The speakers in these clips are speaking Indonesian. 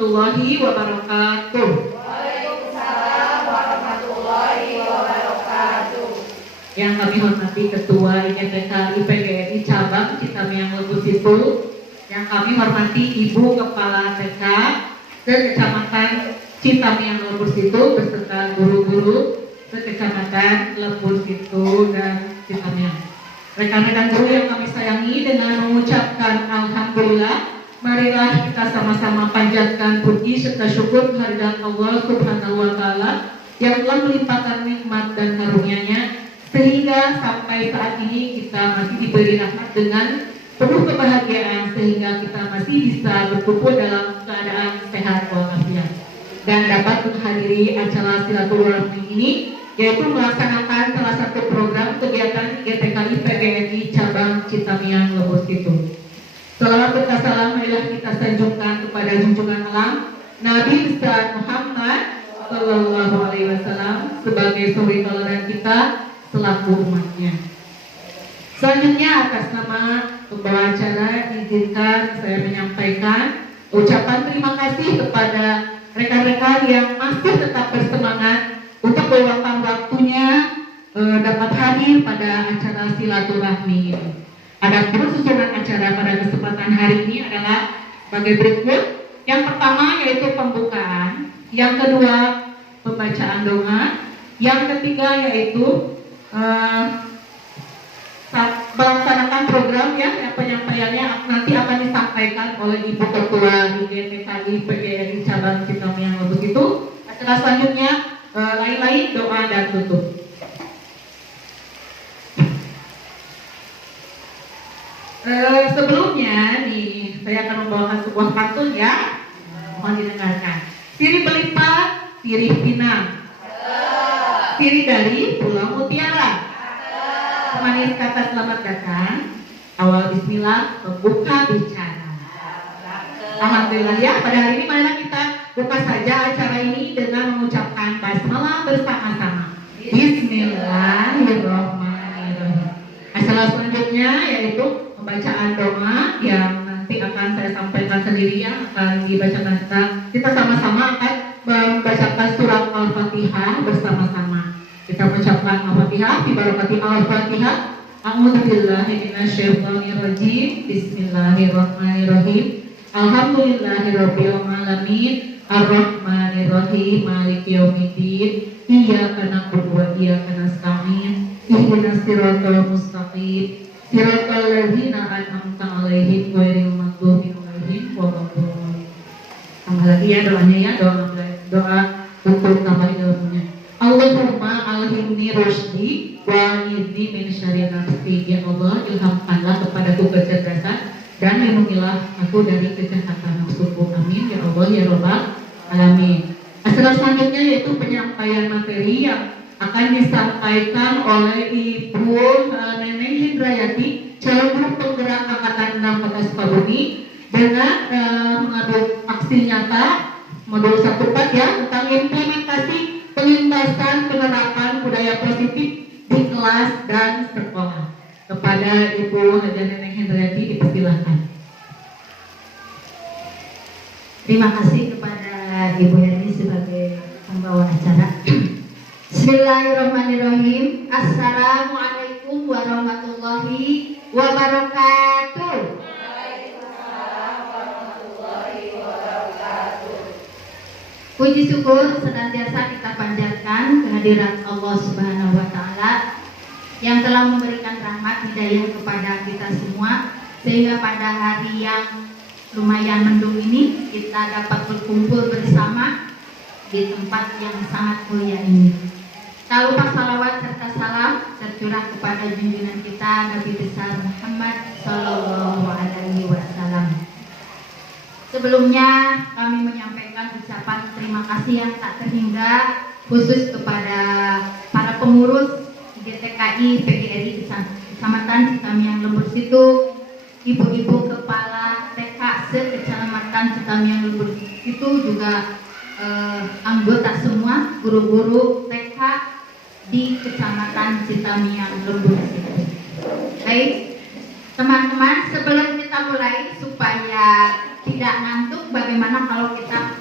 warahmatullahi wabarakatuh. Waalaikumsalam warahmatullahi wabarakatuh. Yang kami hormati Ketua IGTK IPGRI Cabang Citamiang Lebus itu, yang kami hormati Ibu Kepala TK Kecamatan Citamiang Lebus itu beserta guru-guru Kecamatan Lebus itu dan Citamiang. Rekan-rekan guru yang kami sayangi, dengan mengucapkan Alhamdulillah, marilah kita sama-sama panjatkan puji serta syukur kehadirat Allah Subhanahu wa Ta'ala yang telah melimpahkan nikmat dan karunia-Nya sehingga sampai saat ini kita masih diberi rahmat dengan penuh kebahagiaan, sehingga kita masih bisa berkumpul dalam keadaan sehat walafiat dan dapat menghadiri acara silaturahmi ini, yaitu melaksanakan salah satu program kegiatan IGTK IPGRI Cabang Citamiang Lebus itu. Salawat serta salam marilah kita sanjungkan kepada junjungan alam Nabi besar Muhammad Sallallahu Alaihi Wasallam sebagai suri tauladan kita selaku umatnya. Selanjutnya atas nama pembawa acara izinkan saya menyampaikan ucapan terima kasih kepada rekan-rekan yang masih tetap bersemangat untuk meluangkan waktunya dapat hadir pada acara silaturahmi ini. Adapun susunan acara pada kesempatan hari ini adalah sebagai berikut. Yang pertama yaitu pembukaan, yang kedua pembacaan doa, yang ketiga yaitu melaksanakan program yang penyampaiannya nanti akan disampaikan oleh Ibu Ketua IGTK IPGRI Cabang Citamiang Lebus itu. Acara selanjutnya lain-lain, doa dan tutup. Sebelumnya nih saya akan membawakan sebuah pantun ya, mohon didengarkan. Sirih Belipat, sirih Pinang, sirih dari Pulau Mutiara. Semanis kata selamat datang, awal bismillah membuka bicara. Alhamdulillah ya, pada hari ini marilah kita buka saja acara ini dengan mengucapkan basmalah bersama-sama. Bismillahirrahmanirrahim. Acara selanjutnya yaitu pembacaan doa yang nanti akan saya sampaikan sendiri, yang akan dibacakan kita sama-sama akan membacakan surat Al-Fatihah bersama-sama. Kita mengucapkan Al-Fatihah di barakati Al-Fatihah. A'udzubillahi minasyaitonirrajim. Bismillahirrahmanirrahim. Alhamdulillahirabbil alamin. Arrahmanirrahim. Maliki yaumiddin. Iyyaka na'budu wa iyyaka nasta'in. Ihdinas siratal mustaqim. Siratal ladzina an'amta 'alaihim ghairil maghdubi 'alaihim waladdallin. Tambah lagi ya doanya ya, doa untuk tambah ilmunya. Allahumma alhimni rusdi wa nidni min syarri nafsi. Ya Allah, ilhamkanlah kepadaku kecerdasan dan lindungilah aku dari kejahatan nafsuku. Amin ya Allah ya Rabbal alamin. Acara selanjutnya yaitu penyampaian materi yang akan disampaikan oleh Ibu Neneng Hindrayati, calon guru penggerak angkatan 6 Kota Sukabumi, dengan mengambil aksi nyata modul 1/4 ya tentang implementasi pengintasan penerapan budaya positif di kelas dan sekolah. Kepada Ibu Haja Neneng Hindrayati dipersilahkan. Terima kasih kepada Ibu Heni sebagai pembawa acara. Bismillahirrahmanirrahim. Assalamualaikum warahmatullahi wabarakatuh. Waalaikumsalam warahmatullahi wabarakatuh. Puji syukur senantiasa kita panjatkan kehadirat Allah Subhanahu wa Ta'ala yang telah memberikan rahmat hidayah kepada kita semua, sehingga pada hari yang lumayan mendung ini kita dapat berkumpul bersama di tempat yang sangat mulia ini. Tak lupa salawat serta salam tercurah kepada junjungan kita Nabi besar Muhammad Sallallahu Alaihi Wasallam. Sebelumnya kami menyampaikan ucapan terima kasih yang tak terhingga khusus kepada para pengurus GTKI PGRI Kecamatan Citamiang Lebus itu, ibu-ibu kepala TK se-Kecamatan Citamiang Lebus itu, juga anggota semua guru-guru TK di Kecamatan Citamiang Lebus. Baik, teman-teman, sebelum kita mulai supaya tidak ngantuk, bagaimana kalau kita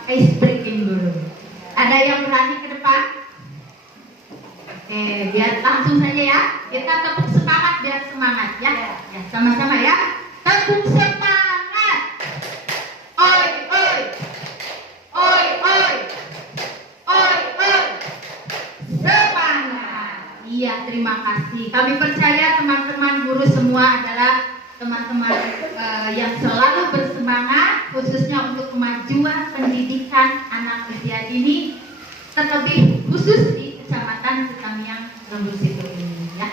ini. Kami percaya teman-teman guru semua adalah teman-teman yang selalu bersemangat khususnya untuk kemajuan pendidikan anak usia dini, terlebih khusus di Kecamatan Citamiang Lembur Situ ini ya.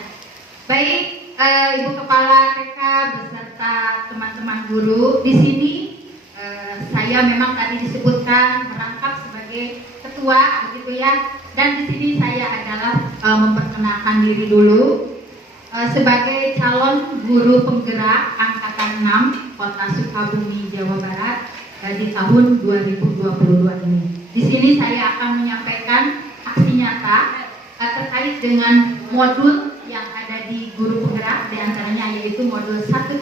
Baik, Ibu Kepala TK beserta teman-teman guru di sini, saya memang tadi disebutkan merangkap sebagai ketua begitu ya, dan di sini saya adalah memperkenalkan diri dulu sebagai calon guru penggerak angkatan 6 Kota Sukabumi Jawa Barat di tahun 2022 ini. Di sini saya akan menyampaikan aksi nyata terkait dengan modul yang ada di guru penggerak, diantaranya yaitu modul 1.4.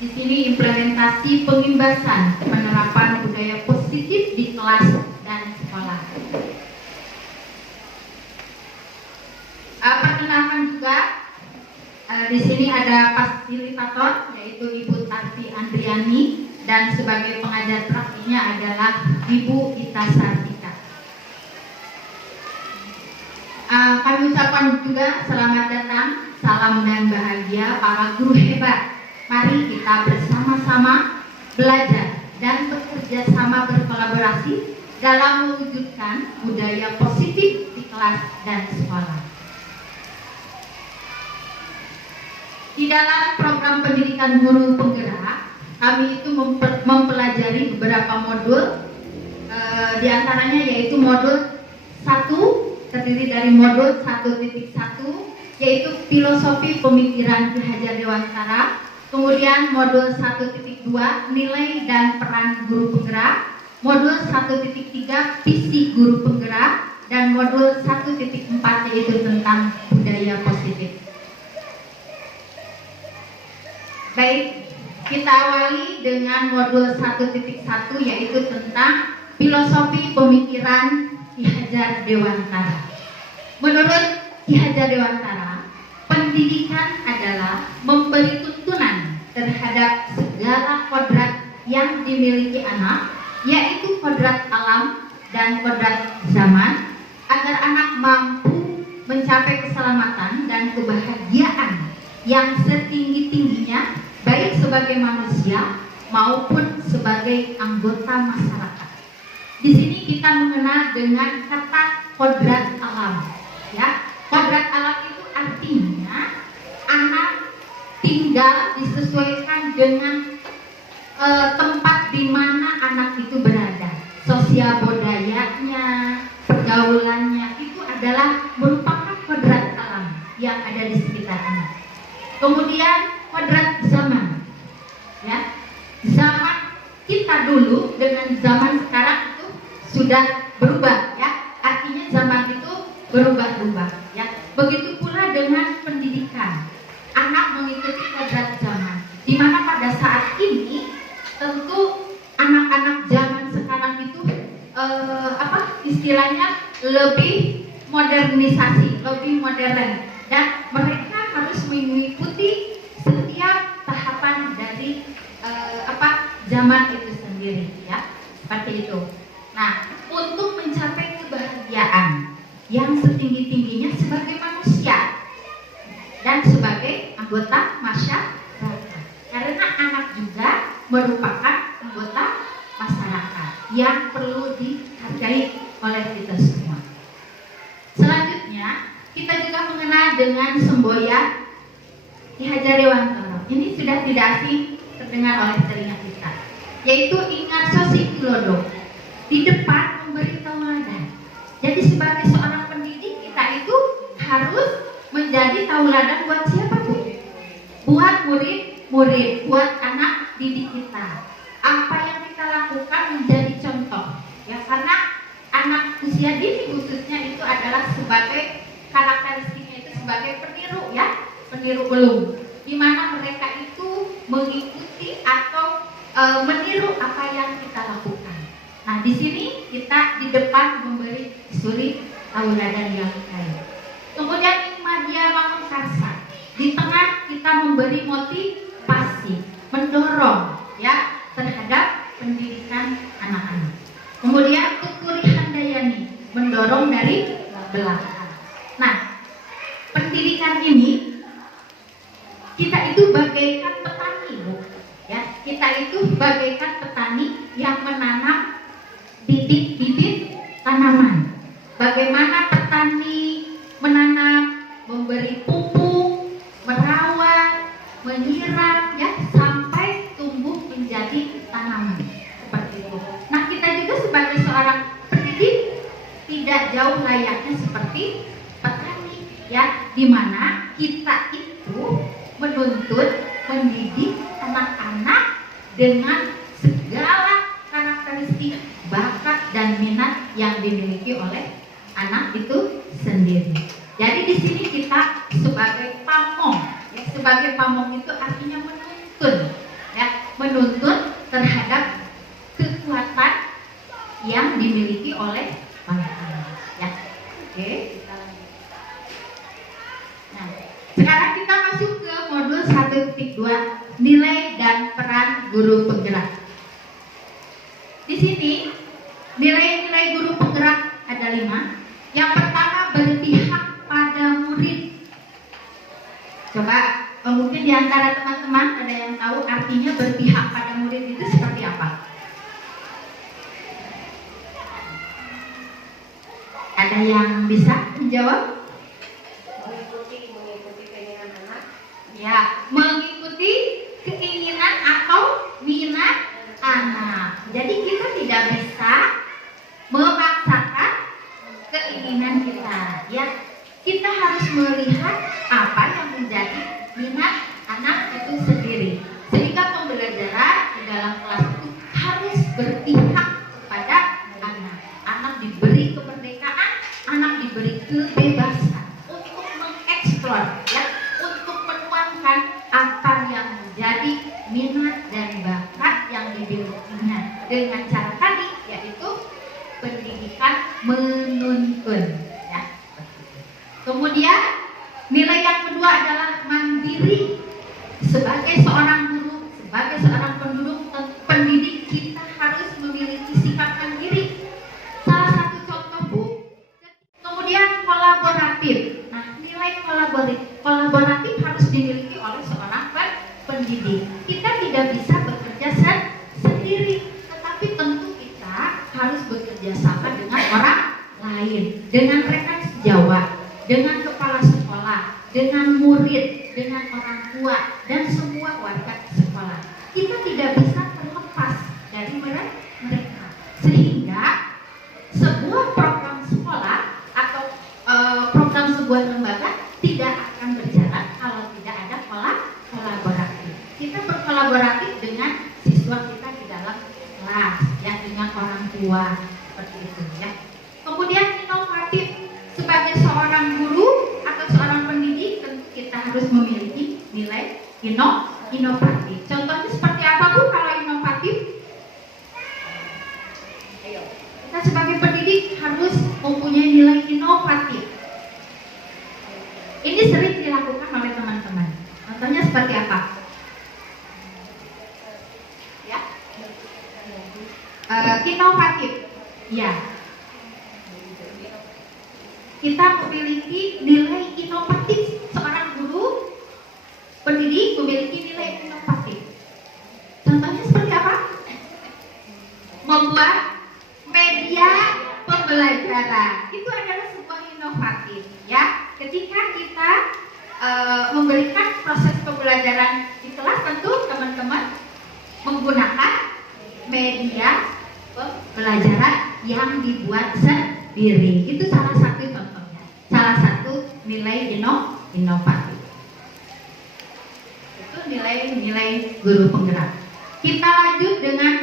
Di sini implementasi pengimbasan penerapan budaya positif di kelas dan sekolah. Perkenalkan juga di sini ada fasilitator yaitu Ibu Tarfi Andriani, dan sebagai pengajar praktiknya adalah Ibu Ita Sartika. Kami ucapkan juga selamat datang, salam dan bahagia para guru hebat. Mari kita bersama-sama belajar dan bekerja sama berkolaborasi dalam mewujudkan budaya positif di kelas dan sekolah. Di dalam program pendidikan guru penggerak, kami itu mempelajari beberapa modul, diantaranya yaitu modul 1 terdiri dari modul 1.1 yaitu filosofi pemikiran Ki Hajar Dewantara, kemudian modul 1.2 nilai dan peran guru penggerak, modul 1.3 visi guru penggerak, dan modul 1.4 yaitu tentang budaya positif. Baik, kita awali dengan modul 1.1 yaitu tentang filosofi pemikiran Ki Hajar Dewantara. Menurut Ki Hajar Dewantara, pendidikan adalah memberi tuntunan terhadap segala kodrat yang dimiliki anak, yaitu kodrat alam dan kodrat zaman, agar anak mampu mencapai keselamatan dan kebahagiaan yang setinggi-tingginya, baik sebagai manusia maupun sebagai anggota masyarakat. Di sini kita mengenal dengan kata kodrat alam. Ya, kodrat alam itu artinya anak tinggal disesuaikan dengan tempat di mana anak itu berada. Sosial budayanya, pergaulannya itu adalah merupakan kodrat alam yang ada di sekitar anak. Kemudian kodrat zaman. Ya, zaman kita dulu dengan zaman sekarang itu sudah berubah ya, artinya zaman itu berubah-ubah ya. Begitu pula dengan pendidikan, anak mengikuti kodrat zaman, di mana pada saat ini tentu anak-anak zaman sekarang itu istilahnya lebih modernisasi, lebih modern, dan mereka harus mengikuti setiap tahapan dari zaman itu sendiri ya, seperti itu. Nah, untuk mencapai kebahagiaan yang setinggi-tingginya sebagai manusia dan sebagai anggota masyarakat, karena anak juga merupakan anggota masyarakat yang perlu dihargai oleh kita semua. Selanjutnya, kita juga mengenal dengan semboyan Ki Hajar Dewantara. Ini sudah tidak asing terdengar oleh telinga kita, yaitu ingat sosi kilodo, di depan memberi tauladan. Jadi sebagai seorang pendidik, kita itu harus menjadi tauladan buat siapa Bu? Buat murid-murid, buat anak didik kita. Apa yang kita lakukan menjadi contoh ya, karena anak usia dini khususnya itu adalah sebagai karakteristiknya itu sebagai peniru ya, peniru ulung, di mana mereka itu mengikuti atau meniru apa yang kita lakukan. Nah, di sini kita di depan memberi suri tauladan yang baik. Kemudian Madya Mangunkarsa, di tengah kita memberi motivasi, mendorong ya terhadap pendidikan anak-anak. Kemudian Tuturi Handayani mendorong dari belakang. Nah, pendidikan bagaikan petani yang menanam bibit-bibit tanaman. Bagaimana petani menanam, memberi pupuk, merawat, menyiram, ya, sampai tumbuh menjadi tanaman seperti itu. Nah, kita juga sebagai seorang pendidik tidak jauh layaknya seperti petani, ya, di mana kita itu menuntut, mendidik anak-anak dengan segala karakteristik, bakat dan minat yang dimiliki oleh anak itu sendiri. Jadi di sini kita sebagai pamong, ya, sebagai pamong itu artinya menuntun, ya, menuntun terhadap kekuatan yang dimiliki oleh anak-anak, ya. Oke, kita lanjut. Nah, sekarang kita masuk ke modul 1.2, nilai dan peran guru penggerak. Di sini nilai-nilai guru penggerak ada 5. Yang pertama, berpihak pada murid. Coba mungkin di antara teman-teman ada yang tahu artinya berpihak pada murid itu seperti apa? Ada yang bisa menjawab? Mengikuti keinginan anak. Ya, mengikuti keinginan atau minat anak. Jadi kita tidak bisa memaksakan keinginan kita, ya. Kita harus melihat apa yang menjadi minat anak itu sendiri. Sehingga pembelajaran di dalam kelas itu harus berpihak kepada anak. Anak diberi kemerdekaan, anak diberi kebebasan untuk mengeksplor, ya, untuk menuangkan apa yang menjadi minat dan bakat yang dimilikinya dengan cara tadi, yaitu pendidikan menuntun, ya. Kemudian nilai yang kedua adalah mandiri. Sebagai seorang guru, sebagai seorang pendidik, kita harus memiliki sifat mandiri. Salah satu contoh, Bu. Kemudian kolaboratif. Nah, nilai kolaboratif harus dimiliki oleh seorang pendidik. Kita tidak bisa bekerja sendiri, tetapi tentu kita harus bekerja sama dengan orang lain, dengan rekan sejawat, dengan kepala sekolah, dengan murid, dengan orang tua, dan semua warga sekolah. Kita tidak bisa terlepas dari mereka, sehingga sebuah program sekolah atau program sebuah lembaga tidak akan berjalan kalau tidak ada kolaborasi. Kita berkolaborasi dengan siswa kita di dalam kelas, ya, dengan orang tua, seperti itu, ya. Kemudian inovatif. Sebagai seorang guru atau seorang pendidik, tentu kita harus memiliki nilai inovatif. Contohnya seperti apa, Bu, kalau inovatif? Ayo. Kita sebagai pendidik harus mempunyai nilai inovatif. Ini sering dilakukan oleh teman-teman. Contohnya seperti apa? Ya. Inovatif. Ya. Kita memiliki nilai inovatif. Seorang guru pendidik memiliki nilai inovatif. Contohnya seperti apa? Membuat media pembelajaran. Itu adalah sebuah inovatif, ya. Ketika kita memberikan proses pembelajaran di kelas, tentu teman-teman menggunakan media pembelajaran yang dibuat sendiri. Itu salah satu contohnya, salah satu nilai inovatif. Itu nilai-nilai guru penggerak. Kita lanjut dengan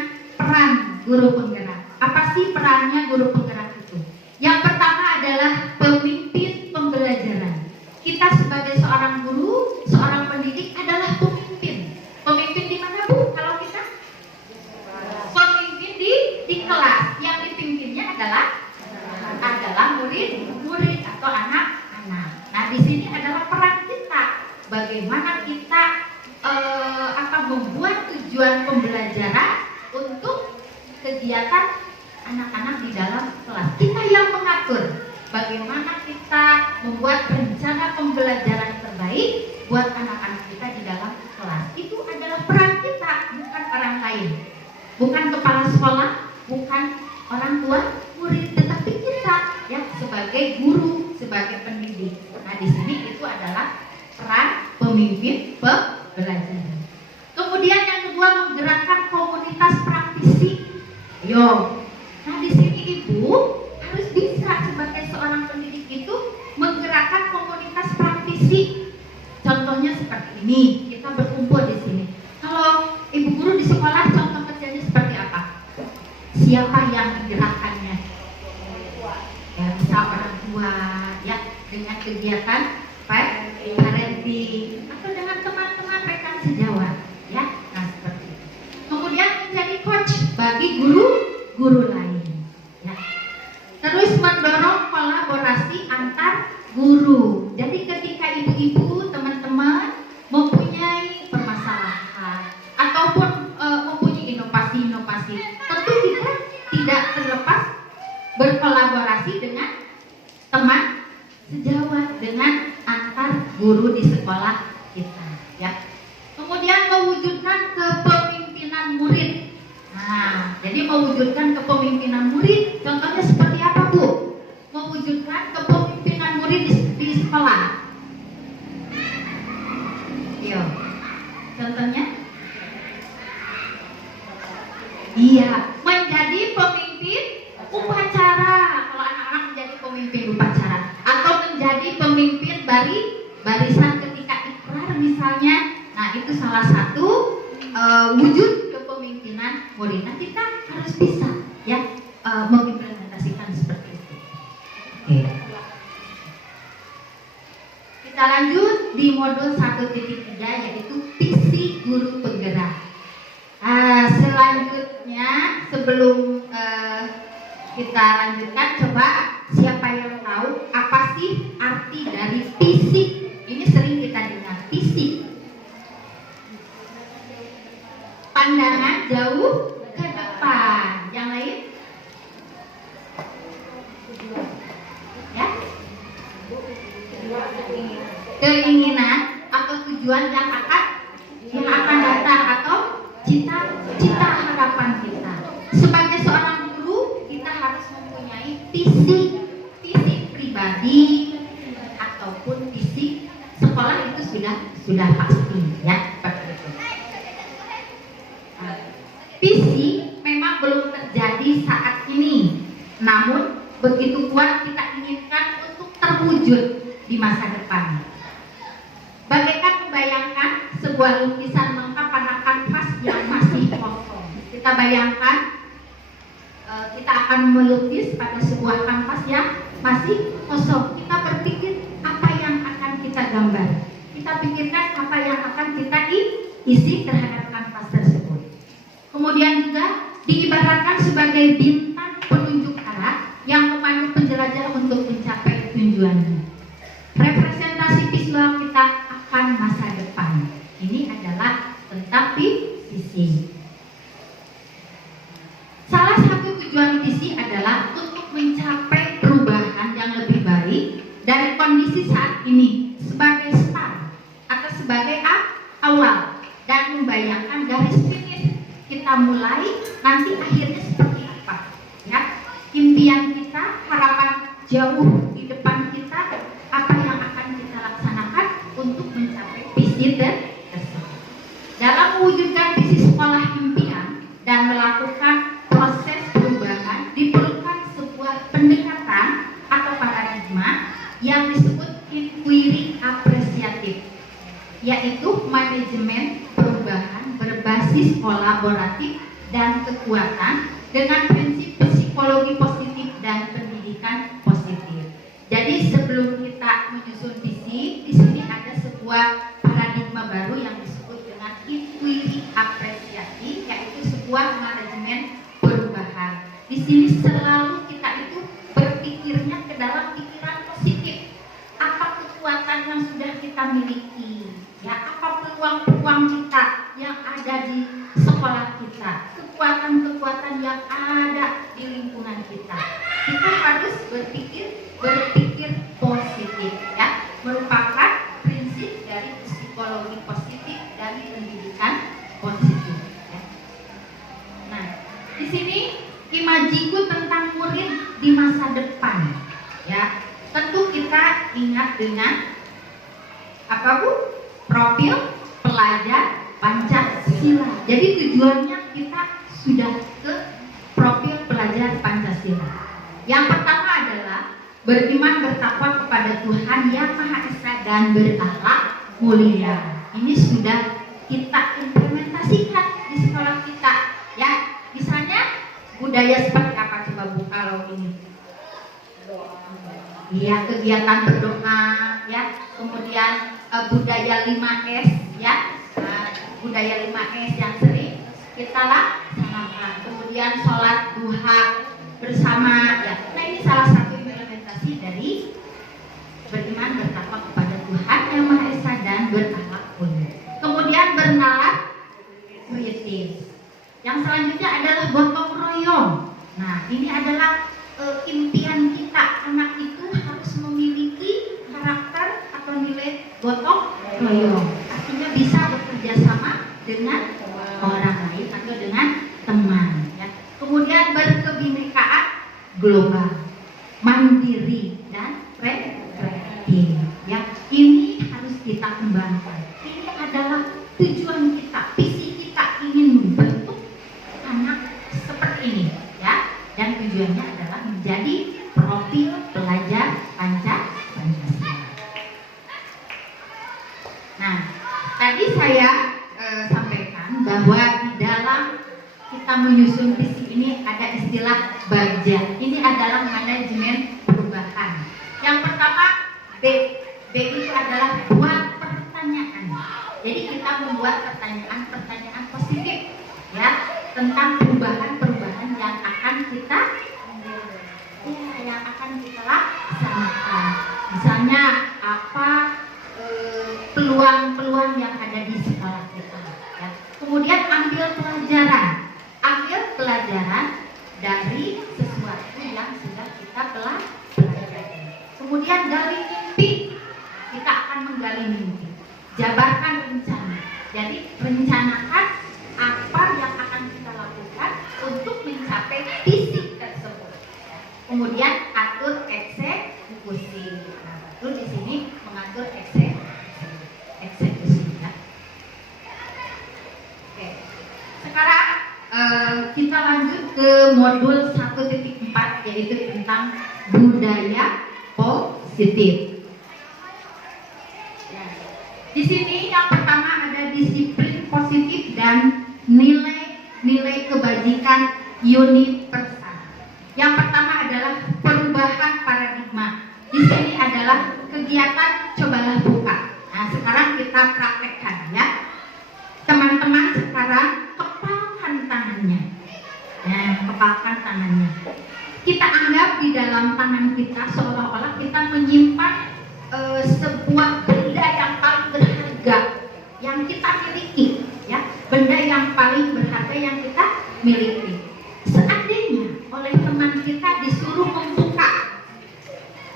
peran guru penggerak. Apa sih perannya guru penggerak itu? Yang pertama adalah pemimpin pembelajaran. Kita sebagai seorang guru, seorang pendidik adalah pemimpin. Pemimpin di mana, Bu? Kalau kita pemimpin di kelas, yang dipimpinnya adalah murid atau anak-anak. Nah, di sini adalah peran kita. Bagaimana kita membuat tujuan pembelajaran untuk kegiatan anak-anak di dalam kelas. Kita yang mengatur bagaimana kita membuat rencana pembelajaran terbaik buat anak-anak kita di dalam kelas. Itu adalah peran kita, bukan orang lain. bukan kepala sekolah, bukan orang tua murid, tetapi kita ya sebagai guru, sebagai pendidik. Nah, di sini itu adalah peran pemimpin pembelajaran. Kemudian yang kedua, menggerakkan komunitas praktisi. Yo, nah di sini ibu harus bisa sebagai seorang pendidik itu menggerakkan komunitas praktisi. Contohnya seperti ini, kita berkumpul di sini. Kalau ibu guru di sekolah, contoh kerjanya seperti apa? Siapa yang menggerakkannya? Ya, bisa orang tua, ya, dengan kegiatan parenting atau dengan teman-teman rekan sejawat, ya. Nah, seperti itu. Kemudian menjadi coach bagi guru-guru lain, ya. Terus mendorong kolaborasi antar guru. Jadi ketika ibu-ibu, teman-teman mempunyai permasalahan ataupun mempunyai inovasi-inovasi, tentu kita tidak terlepas berkolaborasi dengan teman sejawat, dengan antar guru di sekolah kita, ya. Kemudian mewujudkan kepemimpinan murid. Nah, jadi mewujudkan kepemimpinan murid, contohnya seperti apa, Bu? Mewujudkan kepemimpinan murid di sekolah. Yo, contohnya? Iya, menjadi pemimpin upacara. Kalau anak-anak menjadi pemimpin upacara, atau menjadi pemimpin barisan ketika ikrar misalnya. Nah, itu salah satu wujud kepemimpinan murid. Nah, kita harus bisa ya mengimplementasikan seperti itu. Oke. Kita lanjut di modul 1.3, yaitu visi guru penggerak. Selanjutnya sebelum kita lanjutkan, coba siapa yang tahu apa sih arti dari visi? Ini sering kita dengar, visi. Pandangan jauh ke depan. Yang lain? Ya? Keinginan atau tujuan yang akan datang, atau cita-cita harapan kita. Sebagai seorang guru, kita harus mempunyai visi pribadi ataupun visi sekolah, itu sudah pasti, ya. Visi memang belum terjadi saat ini, namun begitu kuat kita inginkan untuk terwujud di masa depan. Bagaikan membayangkan sebuah lukisan lengkap pada kanvas yang masih kosong. Kita bayangkan kita akan melukis pada sebuah kanvas yang masih kosong. Kita berpikir apa yang akan kita gambar. Kita pikirkan apa yang akan kita isi terhadap kanvas tersebut. Kemudian juga diibaratkan sebagai bintang penunjuk arah yang memandu penjelajah untuk mencapai tujuannya. Representasi visual kita akan masa depan. Ini adalah tentang visi. Salah satu tujuan visi adalah untuk mencapai perubahan yang lebih baik dari kondisi saat ini sebagai start atau sebagai awal, dan membayangkan garis finish kita mulai nanti akhirnya seperti apa, ya. Impian kita, harapan jauh di depan kita, apa yang akan kita laksanakan untuk mencapai visi tersebut. Dalam mewujudkan visi sekolah impian dan melakukan proses perubahan, diperlukan sebuah pendekatan atau paradigma yang disebut inquiry apresiatif, yaitu manajemen perubahan berbasis kolaboratif dan kekuatan dengan prinsip psikologi positif dan pendidikan positif. Jadi sebelum kita menyusun visi, di sini ada sebuah paradigma baru yang disebut dengan inquiry apresiatif, yaitu sebuah manajemen perubahan. Di sini selalu kita itu berpikirnya ke dalam pikiran positif. Apa kekuatan yang sudah kita miliki? Ya, apa peluang-peluang kita yang ada di sekolah kita? Kekuatan-kekuatan yang ada di lingkungan kita. Kita harus berpikir positif, ya. Merupakan prinsip dari psikologi positif, dari pendidikan positif, ya. Nah, Di sini imajiku tentang murid di masa depan. Ya, tentu kita ingat dengan apa Bu? Profil pelajar Pancasila. Jadi tujuannya kita sudah ke profil pelajar Pancasila. Yang pertama adalah beriman bertakwa kepada Tuhan Yang Maha Esa dan berakhlak mulia. Ini sudah kita implementasikan di sekolah kita, ya. Misalnya budaya seperti apa coba Bu kalau ini? Iya, kegiatan berdoa, ya. Kemudian budaya 5S, ya. Budaya 5S yang sering kita laksanakan. Kemudian sholat duha bersama, ya. Nah, ini salah satu implementasi dari beriman bertakwa kepada Tuhan Yang Maha Esa dan berakhlak mulia. Kemudian bernalar kritis. Yang selanjutnya adalah gotong royong. Nah, ini adalah impian kita. Anak itu harus memiliki karakter atau nilai gotong royong. Artinya bisa bekerja sama dengan orang lain atau dengan teman. Ya. Kemudian berkebinekaan global, mandiri dan kreatif. Ya, ini harus kita kembangkan. Ini adalah tujuan kita, visi kita ingin membentuk anak seperti ini, ya. Dan tujuannya adalah menjadi profil pelajar Pancasila. Nah, tadi saya sampaikan bahwa di dalam kita menyusun visi ini ada istilah BAJA. Ini adalah manajemen perubahan. Yang pertama B itu adalah buat pertanyaan. Jadi kita membuat pertanyaan positif, ya, tentang perubahan-perubahan yang akan kita laksanakan. Misalnya apa peluang-peluang yang ada di sekolah kita, ya. Kemudian ambil pelajaran dari sesuatu yang sudah kita pelajari. Kemudian gali mimpi, kita akan menggali mimpi. Jabarkan rencana. Jadi rencanakan apa yang akan kita lakukan untuk mencapai visi tersebut. Kemudian atur eksekusi. Nah, baru di sini mengatur eksekusi, ya. Oke. Sekarang kita lanjut ke modul 1.4, yaitu tentang budaya positif. Di sini yang pertama ada disiplin positif dan nilai kebajikan universal. Yang pertama adalah perubahan paradigma. Di sini adalah kegiatan cobalah buka. Nah, sekarang kita praktekkan, ya. Teman-teman sekarang kepalkan tangannya. Nah, kepalkan tangannya. Kita anggap di dalam tangan kita seolah-olah kita menyimpan sebuah benda yang paling berharga yang kita miliki, ya, benda yang paling berharga yang kita miliki. Seandainya oleh teman kita disuruh membuka,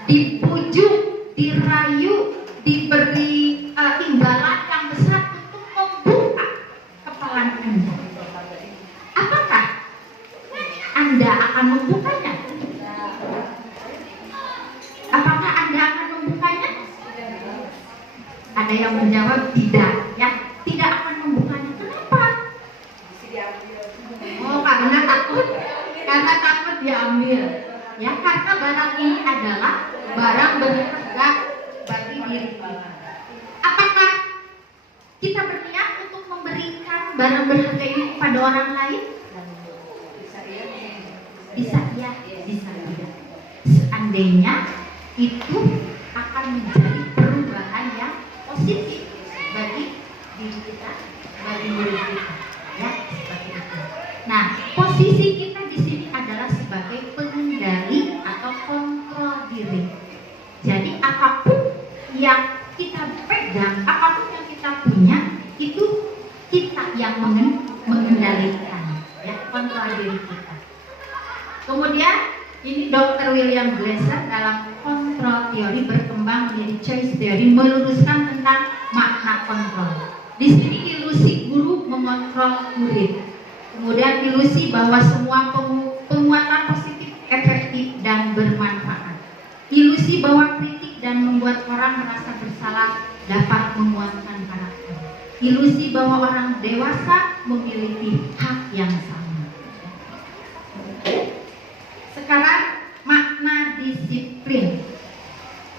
dibujuk, dirayu, diberi imbalan yang besar untuk membuka kepala Anda, apakah Anda akan membukanya? Apakah Anda akan membukanya? Ada yang menjawab tidak, ya, tidak akan membukanya. Kenapa? Oh, karena takut diambil. Ya, karena barang ini adalah barang berharga bagi diri kita. Apakah kita berniat untuk memberikan barang berharga ini kepada orang lain? Bisa iya, bisa tidak. Seandainya itu akan menjadi perubahan yang positif bagi diri kita, bagi murid kita, ya, seperti itu. Nah, posisi kita di sini adalah sebagai pengendali atau kontrol diri. Jadi apapun yang kita pegang, apapun yang kita punya, itu kita yang mengendalikan, ya, kontrol diri kita. Kemudian ini Dr. William Glasser dalam kontrol teori berkembang menjadi choice theory meluruskan tentang makna kontrol. Di sini ilusi guru mengontrol murid. Kemudian ilusi bahwa semua penguatan positif efektif dan bermanfaat. Ilusi bahwa kritik dan membuat orang merasa bersalah dapat menguatkan karakter. Ilusi bahwa orang dewasa memiliki hak yang sama. Sekarang makna disiplin.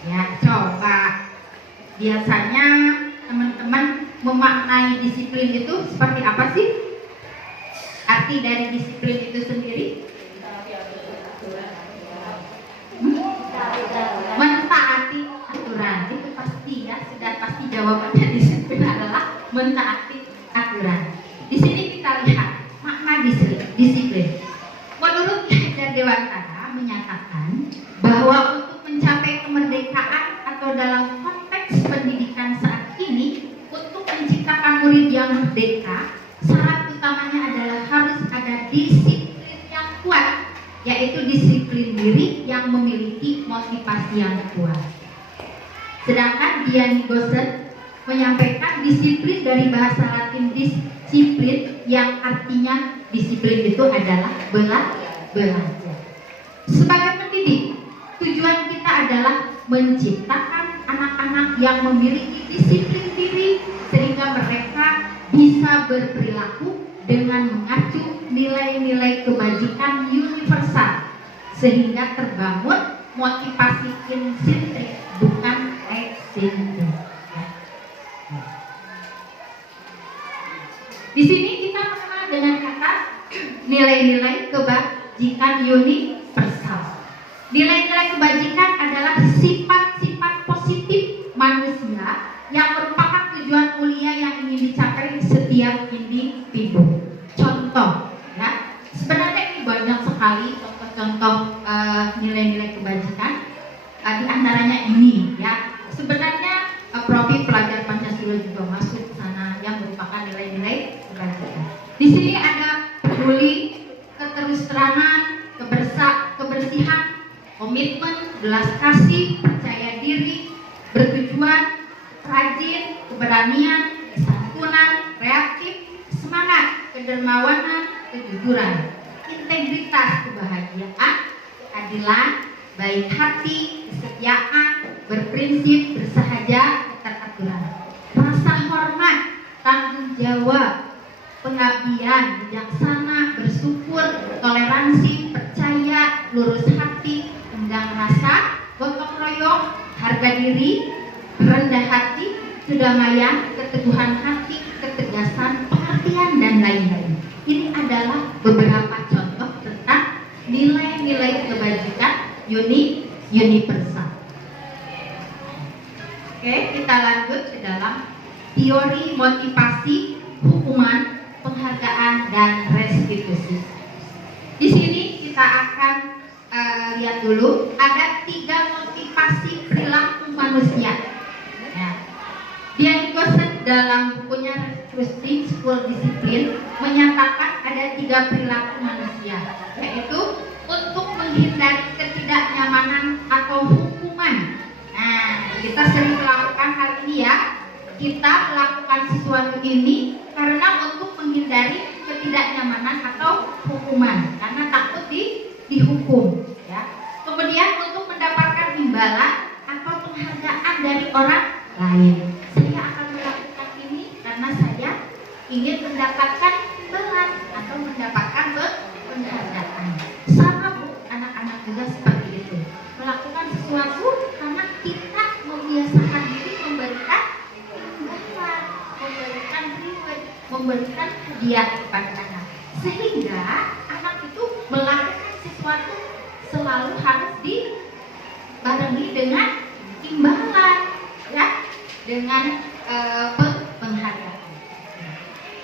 Ya, coba biasanya teman-teman memaknai disiplin itu seperti apa sih? Arti dari disiplin itu sendiri? Mentaati aturan. Itu pasti ya, sudah pasti jawabannya disiplin adalah mentaati aturan. Di sini kita lihat makna disiplin. Menurut Hajar Dewantara menyatakan bahwa untuk mencapai kemerdekaan atau dalam konteks pendidikan saat ini, untuk menciptakan murid yang merdeka, syarat utamanya adalah harus ada disiplin yang kuat, yaitu disiplin diri yang memiliki motivasi yang kuat. Sedangkan Dian Gosen menyampaikan disiplin dari bahasa Latin disiplin yang artinya disiplin itu adalah belajar. Sebagai pendidik, tujuan kita adalah menciptakan anak-anak yang memiliki disiplin diri sehingga mereka bisa berperilaku dengan mengacu nilai-nilai kebajikan universal sehingga terbangun motivasi intrinsik bukan eksintrik. Di sini kita mengenal dengan kata nilai-nilai kebajikan universal. Nilai-nilai kebajikan adalah sifat-sifat positif manusia yang merupakan tujuan mulia yang ingin dicapai setiap individu. Contoh, ya, sebenarnya ini banyak sekali contoh-contoh nilai-nilai kebajikan. Di antaranya ini, ya, sebenarnya profil pelajar Pancasila juga masuk ke sana yang merupakan nilai-nilai kebajikan. Di sini ada peduli, keterusterangan, kebersihan, komitmen, belas kasih, percaya diri, bertujuan, rajin, keberanian, kesantunan, kreatif, semangat, kedermawanan, kejujuran, integritas, kebahagiaan, keadilan, baik hati, kesetiaan, berprinsip, bersahaja, keteraturan, rasa hormat, tanggung jawab, pengabdian, bijaksana, bersyukur, toleransi, percaya, lurus hati, tenggang rasa, gotong royong, harga diri, rendah hati, kedamaian, keteguhan hati, ketegasan, pengertian, dan lain-lain. Ini adalah beberapa contoh tentang nilai-nilai kebajikan universal. Oke, kita lanjut ke dalam teori motivasi, hukuman, penghargaan, dan restitusi. Di sini kita akan lihat dulu ada 3 motivasi perilaku manusia. Ya. Dian Gosen dalam bukunya Trusting School Discipline menyatakan ada 3 perilaku manusia, yaitu untuk menghindari ketidaknyamanan atau hukuman. Nah, kita sering melakukan hal ini ya. Kita melakukan sesuatu ini karena untuk menghindari ketidaknyamanan atau hukuman, karena takut dihukum. Ya. Kemudian untuk mendapatkan imbalan atau penghargaan dari orang lain. Saya akan melakukan ini karena saya ingin mendapatkan imbalan atau mendapatkan penghargaan. Sama Bu, anak-anak juga seperti itu. Melakukan sesuatu karena kita membiasakan diri memberikan imbalan, memberikan reward, memberikan hadiah kepada anak. Sehingga anak itu melakukan sesuatu selalu harus dibarengi dengan imbalan, ya, dengan penghargaan.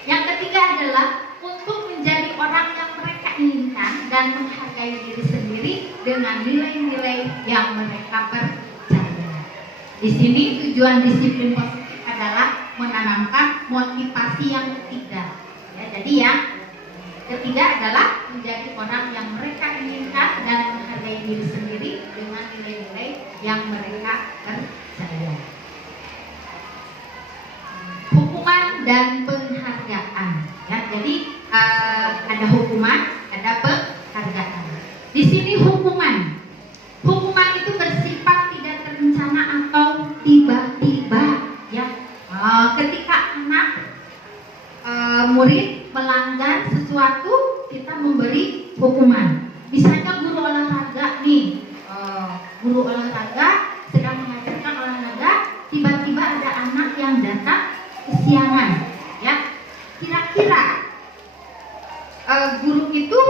Yang ketiga adalah untuk menjadi orang yang mereka inginkan dan menghargai diri sendiri dengan nilai-nilai yang mereka percaya. Di sini tujuan disiplin positif adalah menanamkan motivasi yang ketiga. Ya, jadi yang ketiga adalah menjadi orang yang mereka inginkan dan menghargai diri sendiri dengan nilai-nilai yang mereka percaya. Hukuman dan penghargaan. Ya, jadi ada hukuman, ada penghargaan. Di sini hukuman. Hukuman itu bersifat tidak terencana atau tiba-tiba, ya. Ketika anak murid melanggar sesuatu, kita memberi hukuman. Misalnya guru olahraga nih, guru olahraga sedang mengajarkan olahraga, tiba-tiba ada anak yang datang kesiangan, ya. Kira-kira guru itu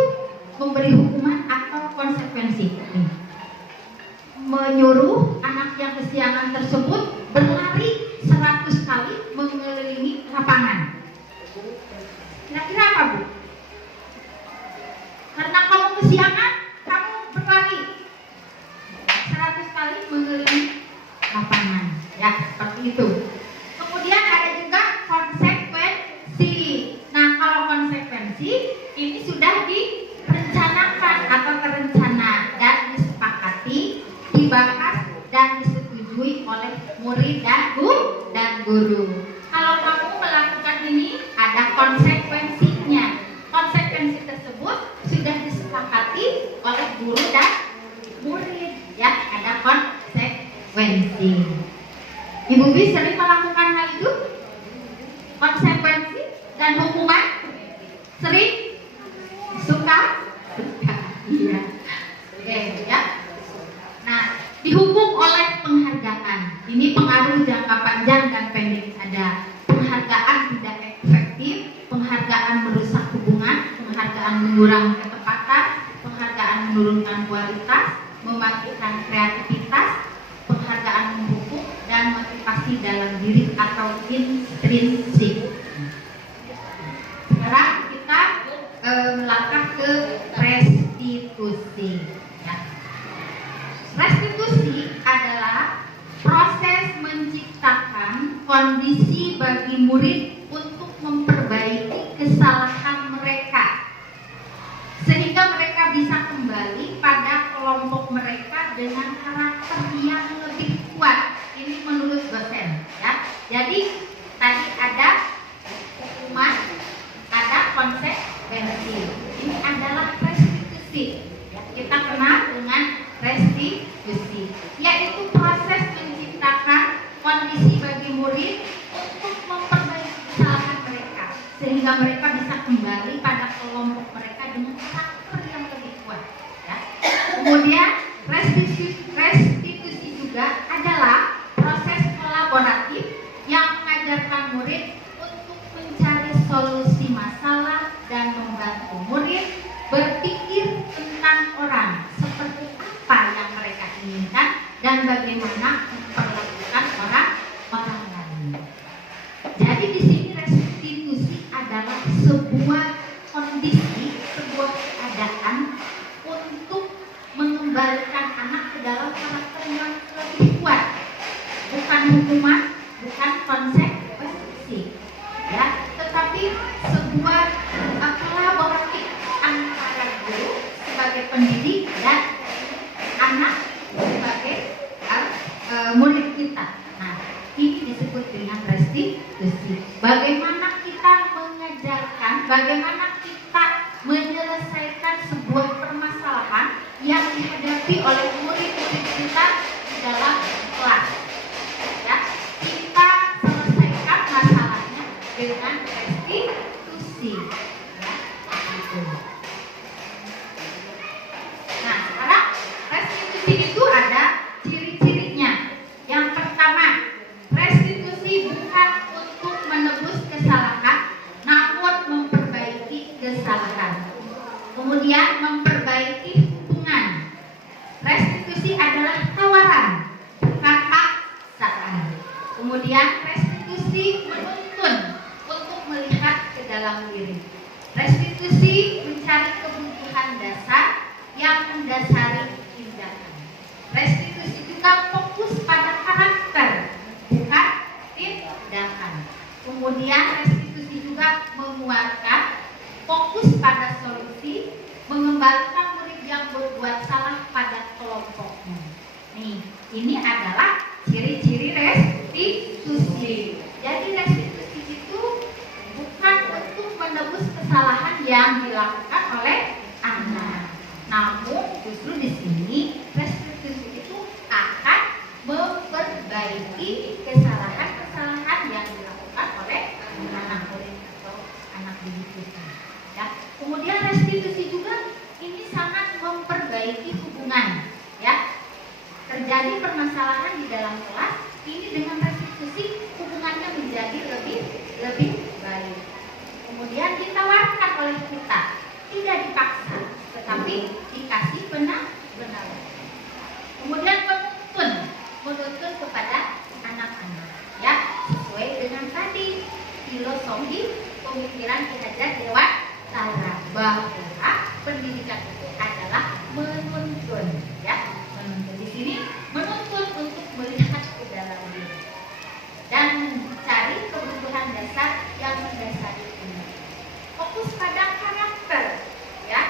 memberi hukuman atau konsekuensi? Menyuruh anak yang kesiangan tersebut berlari 100 kali mengelilingi lapangan. Kira-kira apa, Bu? Karena kamu kesiangan, kamu berlari 100 kali mengelilingi lapangan, ya, seperti itu. Kemudian ada juga konsekuensi. Nah, kalau konsekuensi ini sudah direncanakan atau terencana dan disepakati, dibahas dan disetujui oleh murid dan guru. Kalau kamu melakukan ini, ada konsekuensinya. Konsekuensi tersebut sudah disepakati oleh guru dan murid, ya, ada konsekuensi. Ibu Bi sering melakukan hal itu? Konsekuensi dan hukuman? Sering? Suka? Iya. Oke, ya. Nah, dihukum oleh penghargaan. Ini pengaruh jangka panjang dan pendek ada. Penghargaan tidak efektif, penghargaan merusak hubungan, penghargaan mengurangi ketepatan, penghargaan menurunkan kualitas, mematikan kreativitas, penghargaan menghukum dan motivasi dalam diri atau intrinsik. Sekarang kita melangkah ke restitusi. Ya. Restitusi adalah proses menciptakan kondisi bagi murid untuk memperbaiki kesalahan mereka, sehingga mereka bisa kembali pada kelompok mereka dengan karakter yang lebih kuat. Ini menurut dosen, ya. Jadi tadi ada hukuman, ada konsekuensi. Ini adalah restitusi. Ya, kita kenal dengan restitusi, yaitu proses menciptakan kondisi bagi murid untuk memperbaiki kesalahan mereka, sehingga mereka bisa kembali pada kelompok mereka dengan karakter yang lebih kuat, ya. Kemudian restitusi juga adalah proses kolaboratif yang mengajarkan murid untuk mencari solusi masalah dan membantu murid berpikir tentang orang, seperti apa yang mereka inginkan dan bagaimana memperlakukan orang lain. Jadi di sini restitusi adalah sebuah kondisi, sebuah keadaan untuk mengembalikan anak ke dalam karakter yang lebih kuat, bukan hukuman, bukan konsekuensi, ya, tetapi sebuah kolaboratif antara guru sebagai pendidik dan anak sebagai murid kita. Nah, ini disebut dengan restitusi. Bagaimana kita mengajarkan, bagaimana kita menyelesaikan sebuah permasalahan yang dihadapi oleh murid-murid kita di dalam kelas. Ya, kita selesaikan masalahnya dengan restitusi. Ya, gitu. Nah, sekarang restitusi itu ada ciri-cirinya. Yang pertama, restitusi bukan untuk menebus kesalahan, namun memperbaiki kesalahan. Kemudian memperbaiki hubungan. Restitusi adalah tawaran, bukan paksaan. Kemudian restitusi menuntun untuk melihat ke dalam diri. Restitusi mencari kebutuhan dasar yang mendasari tindakan. Restitusi juga fokus pada karakter, bukan tindakan. Kemudian restitusi juga menguatkan, fokus pada solusi, mengembalikan murid yang berbuat salah pada kelompoknya. Nih, ini adalah ciri-ciri restitusi. Jadi restitusi itu bukan untuk menebus kesalahan yang dilakukan Jadi permasalahan di dalam kelas ini dengan restitusi hubungannya menjadi lebih baik. Kemudian ditawarkan oleh kita, tidak dipaksa, tetapi dikasih benar. Kemudian menuntun kepada anak-anak, ya, sesuai dengan tadi filosofi pemikiran Ki Hajar Dewantara bahwa pendidikan itu adalah menuntun, ya, menuntun. Di sini menuntun untuk melihat ke dalam diri dan mencari kebutuhan dasar yang mendasari ini. Fokus pada karakter, ya.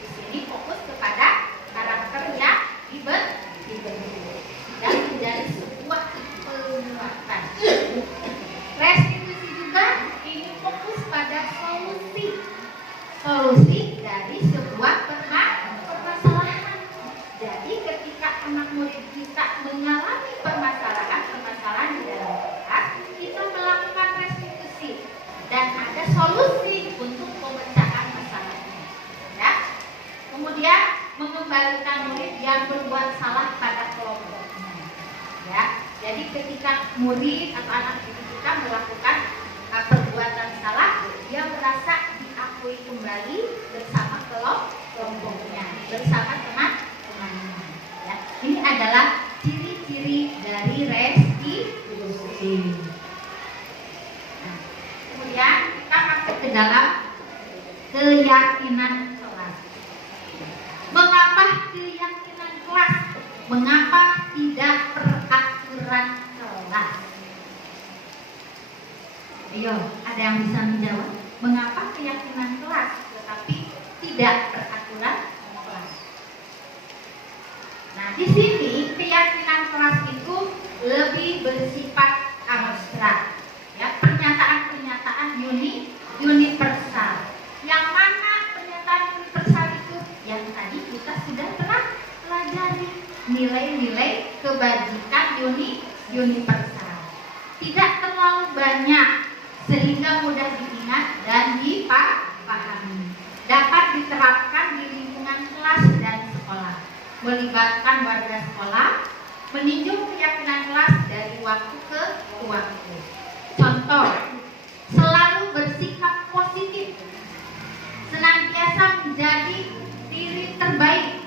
Di sini fokus kepada karakter yang dibentuk dan menjadi sebuah penguatan. Restitusi juga ini fokus pada solusi dari sebuah permasalahan. Jadi ketika anak murid kita mengalami permasalahan di dalam kelas, kita melakukan restitusi dan ada solusi untuk pemecahan masalahnya, ya. Kemudian mengembalikan murid yang berbuat salah pada kelompoknya, ya. Jadi ketika murid atau anak didik kita melakukan perbuatan salah, dia merasa diakui kembali bersama kelompoknya, bersama teman-temannya, ya. Ini adalah ciri-ciri dari restitusi. Nah, kemudian kita masuk ke dalam keyakinan kelas. Mengapa keyakinan kelas? Mengapa tidak peraturan kelas? Ayo, ada yang bisa menjawab? Mengapa keyakinan kelas tetapi tidak peraturan kelas? Nah, di sini keyakinan kelas itu lebih bersifat abstrak, ya, pernyataan-pernyataan universal. Yang mana pernyataan universal itu? Yang tadi kita sudah pernah pelajari, nilai-nilai kebajikan universal. Tidak terlalu banyak sehingga mudah diingat dan dipahami. Dapat diterapkan di lingkungan kelas dan sekolah, melibatkan warga sekolah, meninjau keyakinan kelas dari waktu ke waktu. Contoh, selalu bersikap positif, senantiasa menjadi diri terbaik,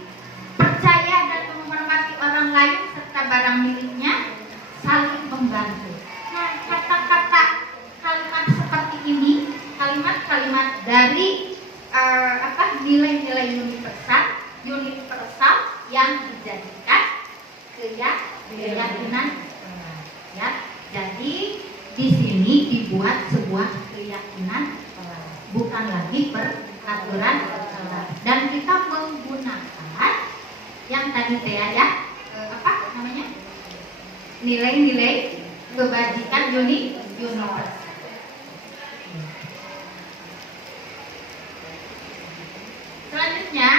percaya dan menghormati orang lain serta barang miliknya, saling membantu. Nah, kata-kata kalimat seperti ini, kalimat-kalimat dari nilai-nilai universal yang dijadikan keyakinan, ya. Jadi di sini dibuat sebuah keyakinan, bukan lagi peraturan, dan kita menggunakan yang tadi ya, nilai-nilai kebajikan universal. Selanjutnya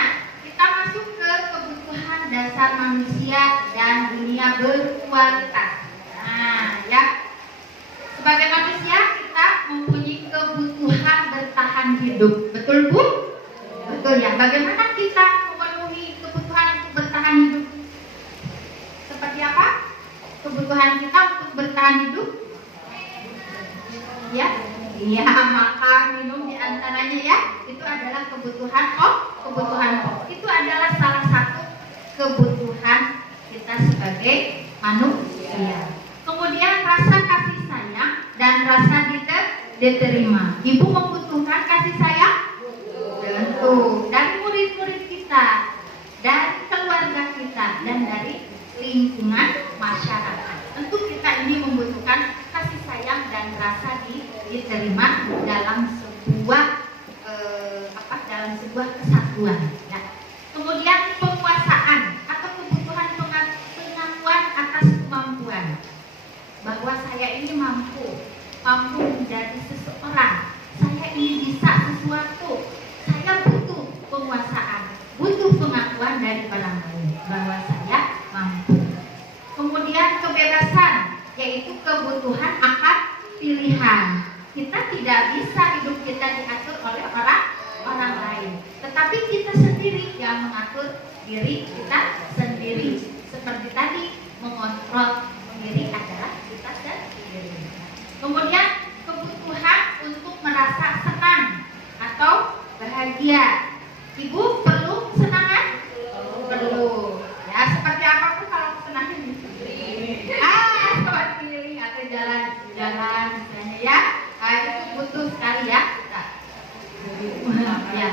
kita masuk ke kebutuhan dasar manusia dan dunia berkualitas. Nah, ya, sebagai manusia kita mempunyai kebutuhan bertahan hidup, betul Bu? Betul ya. Bagaimana kita memenuhi kebutuhan untuk bertahan hidup? Seperti apa kebutuhan kita untuk bertahan hidup? Ya, iya, makan, minum diantaranya, ya. Itu adalah kebutuhan pokok. Itu adalah salah satu kebutuhan kita sebagai manusia. Kemudian rasa kasih sayang dan rasa diterima. Ibu membutuhkan kasih sayang? Tentu. Dari murid-murid kita, dari keluarga kita, dan dari lingkungan masyarakat. Tentu kita ini membutuhkan kasih sayang dan rasa diterima dalam sebuah kesatuan. Nah, kemudian penguasaan atau kebutuhan pengakuan atas kemampuan, bahwa saya ini mampu menjadi seseorang, saya ini bisa sesuatu, saya butuh penguasaan, butuh pengakuan dari orang lain bahwa saya mampu. Kemudian kebebasan, yaitu kebutuhan akan pilihan. Kita tidak bisa hidup kita diatur oleh orang lain, tetapi kita sendiri yang mengatur diri kita sendiri. Seperti tadi mengontrol diri adalah kita sendiri. Kemudian kebutuhan untuk merasa senang atau bahagia. Ibu perlu kesenangan? Perlu. Ya, seperti apa tuh kalau kesenangan? Seperti keliling atau jalan-jalan misalnya ya. Itu butuh sekali ya. Ya.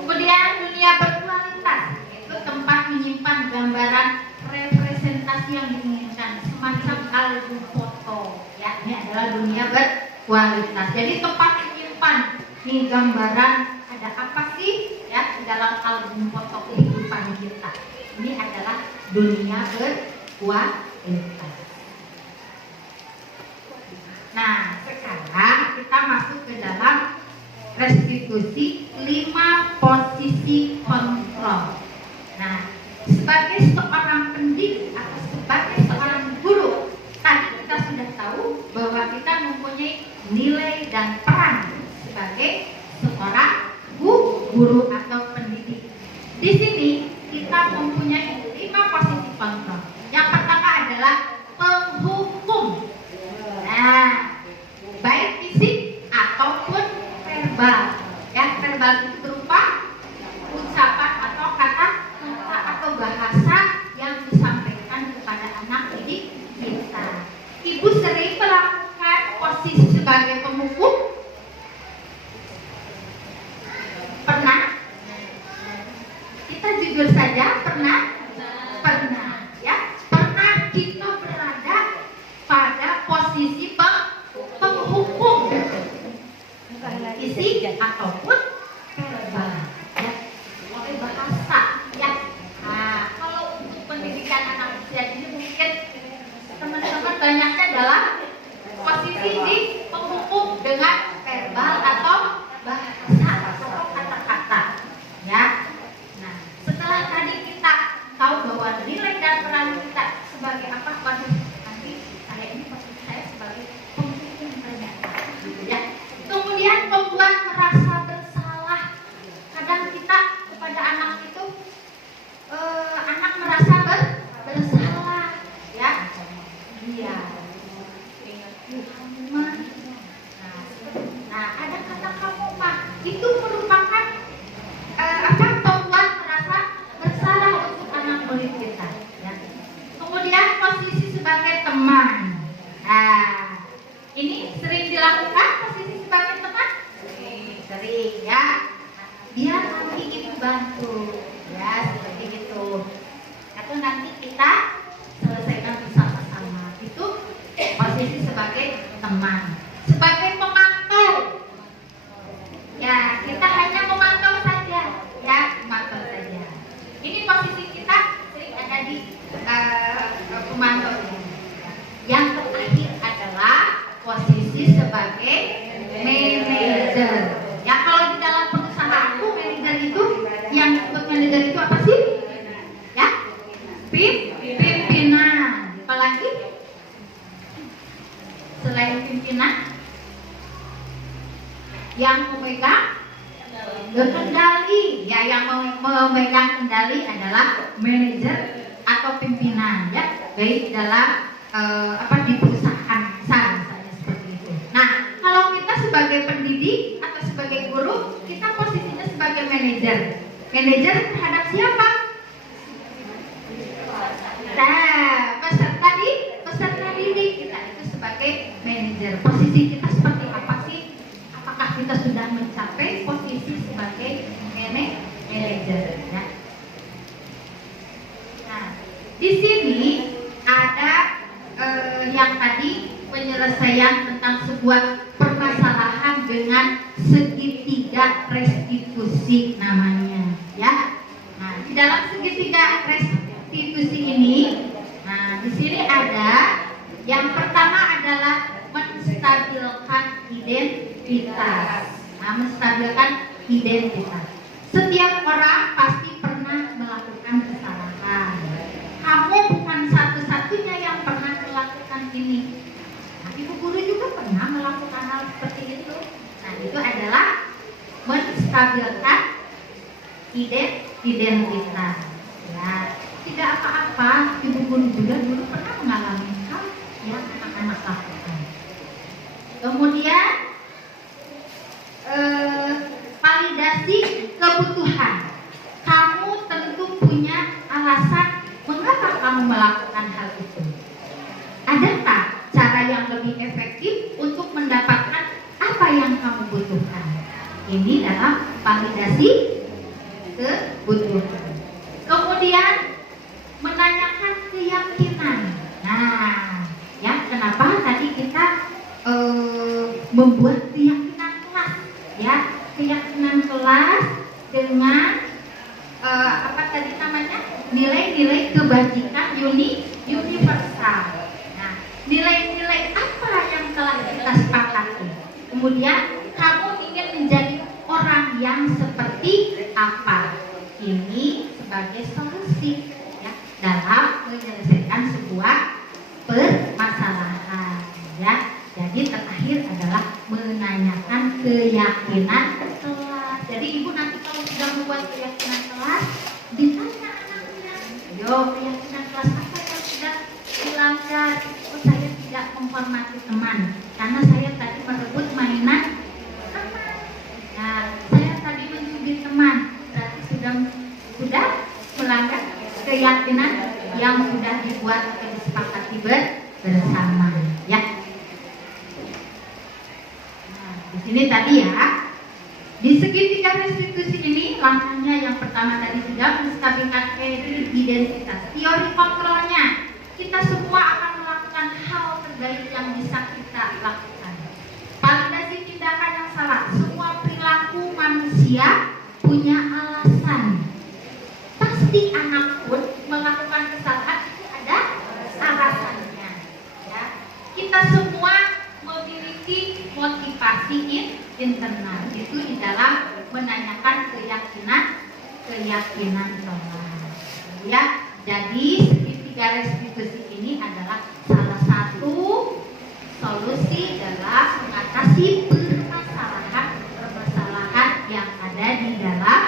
Kemudian dunia berkualitas itu tempat menyimpan gambaran representasi yang diinginkan, semacam album foto. Ya, ini adalah dunia berkualitas. Jadi tempat menyimpan nih gambaran ada apa sih ya di dalam album foto kehidupan kita. Ini adalah dunia berkualitas. Nah, sekarang kita masuk ke dalam restitusi 5 posisi kontrol. Nah, sebagai seorang pendidik atau sebagai seorang guru, tadi kita sudah tahu bahwa kita mempunyai nilai dan peran sebagai seorang guru atau pendidik. Di sini kita mempunyai 5 posisi kontrol. Yang pertama adalah penghukum. Nah, baik fisik ataupun verbal. Ya, verbal itu berupa ucapan atau kata atau bahasa yang disampaikan kepada anak didik kita. Ibu sering melakukan posisi sebagai penghukum? Pernah? Kita jujur saja pernah? Pernah. Ya, pernah kita berada pada posisi penghukum, fisik ataupun verbal, ya, oleh bahasa, ya. Nah, kalau untuk pendidikan anak usia dini mungkin teman-teman banyaknya adalah posisi di penghukum dengan verbal atau bahasa atau kata-kata, ya. Nah, setelah tadi kita tahu bahwa nilai dan peran kita sebagai apa, nanti saya ini posisi saya sebagai penghukum ternyata, ya. Kemudian membuat merasa bersalah. Kadang kita kepada anak itu anak merasa bersalah, ya. Iya. Nah, ada kata kamu mah itu merupakan membuat merasa bersalah untuk anak murid kita, ya. Kemudian posisi sebagai teman. Nah, ini sering dilakukan posisi sebagai teman? Sering, ya. Biar nanti ibu bantu, ya, seperti itu. Atau nanti kita selesaikan bersama-sama. Itu posisi sebagai teman. Sebagai pemantau, ya, kita hanya memantau saja, ya, memantau saja. Ini posisi kita sering ada di pemantau. Yang terakhir adalah posisi sebagai manajer. Ya, kalau di dalam perusahaanku manajer itu, yang disebut manajer itu apa sih? Ya, pimpinan. Apalagi selain pimpinan, yang memegang kendali, ya, yang memegang kendali adalah manajer atau pimpinan, ya, baik dalam di perusahaan besar misalnya seperti itu. Nah, kalau kita sebagai pendidik atau sebagai guru, kita posisinya sebagai manajer. Manajer terhadap siapa? Nah, peserta didik kita itu sebagai manajer. Posisi kita seperti apa sih? Apakah kita sudah mencapai posisi sebagai manajer? Ya. Nah, di sini ada yang tadi penyelesaian tentang sebuah permasalahan dengan segitiga restitusi namanya, ya. Nah, di dalam segitiga restitusi ini, nah, di sini ada yang pertama adalah menstabilkan identitas. Nah, menstabilkan identitas. Setiap orang pasti pernah melakukan kesalahan. Kamu bukan satu-satunya yang pernah melakukan ini. Nah, ibu guru juga pernah melakukan hal seperti itu. Nah, itu adalah menstabilkan identitas. Ya. tidak apa-apa, ibu guru juga dulu pernah mengalami hal yang anak-anak lakukan. Kemudian validasi kebutuhan. Kamu tentu punya alasan mengapa kamu melakukan hal itu. Adakah cara yang lebih efektif untuk mendapatkan apa yang kamu butuhkan? Ini dalam validasi kebutuhan. Kemudian menanyakan keyakinan. Nah, ya kenapa tadi kita membuat keyakinan kelas, ya keyakinan kelas dengan apa tadi namanya, nilai-nilai kebajikan universal. Nah, nilai-nilai apa yang telah kita sepakati? Kemudian kamu ingin menjadi orang yang seperti apa? Ini sebagai solusi, ya, dalam menyelesaikan sebuah permasalahan, ya. Jadi terakhir adalah menanyakan keyakinan kelas. Jadi ibu nanti kalau sudah membuat keyakinan kelas, ditanya anaknya, yo keyakinan kelas apa yang sudah dilanggar? Oh, saya tidak menghormati teman karena saya tadi merebut mainan teman. Nah, saya tadi mencubit teman, berarti sudah melanggar keyakinan yang sudah dibuat atau disepakati bersama, ya. Nah, di sini tadi ya, di segitiga restitusi ini langkahnya yang pertama tadi sudah menstabilkan identitas. Teori kontrolnya, kita semua akan melakukan hal terbaik yang bisa kita lakukan. Validasi tindakan yang salah, semua perilaku manusia punya alasan. Pasti anak pun melakukan kesalahan itu ada alasannya, ya. Kita semua memiliki motivasi internal, itu di dalam menanyakan keyakinan kelas, ya. Jadi segitiga restitusi ini adalah salah satu solusi dalam mengatasi permasalahan yang ada di dalam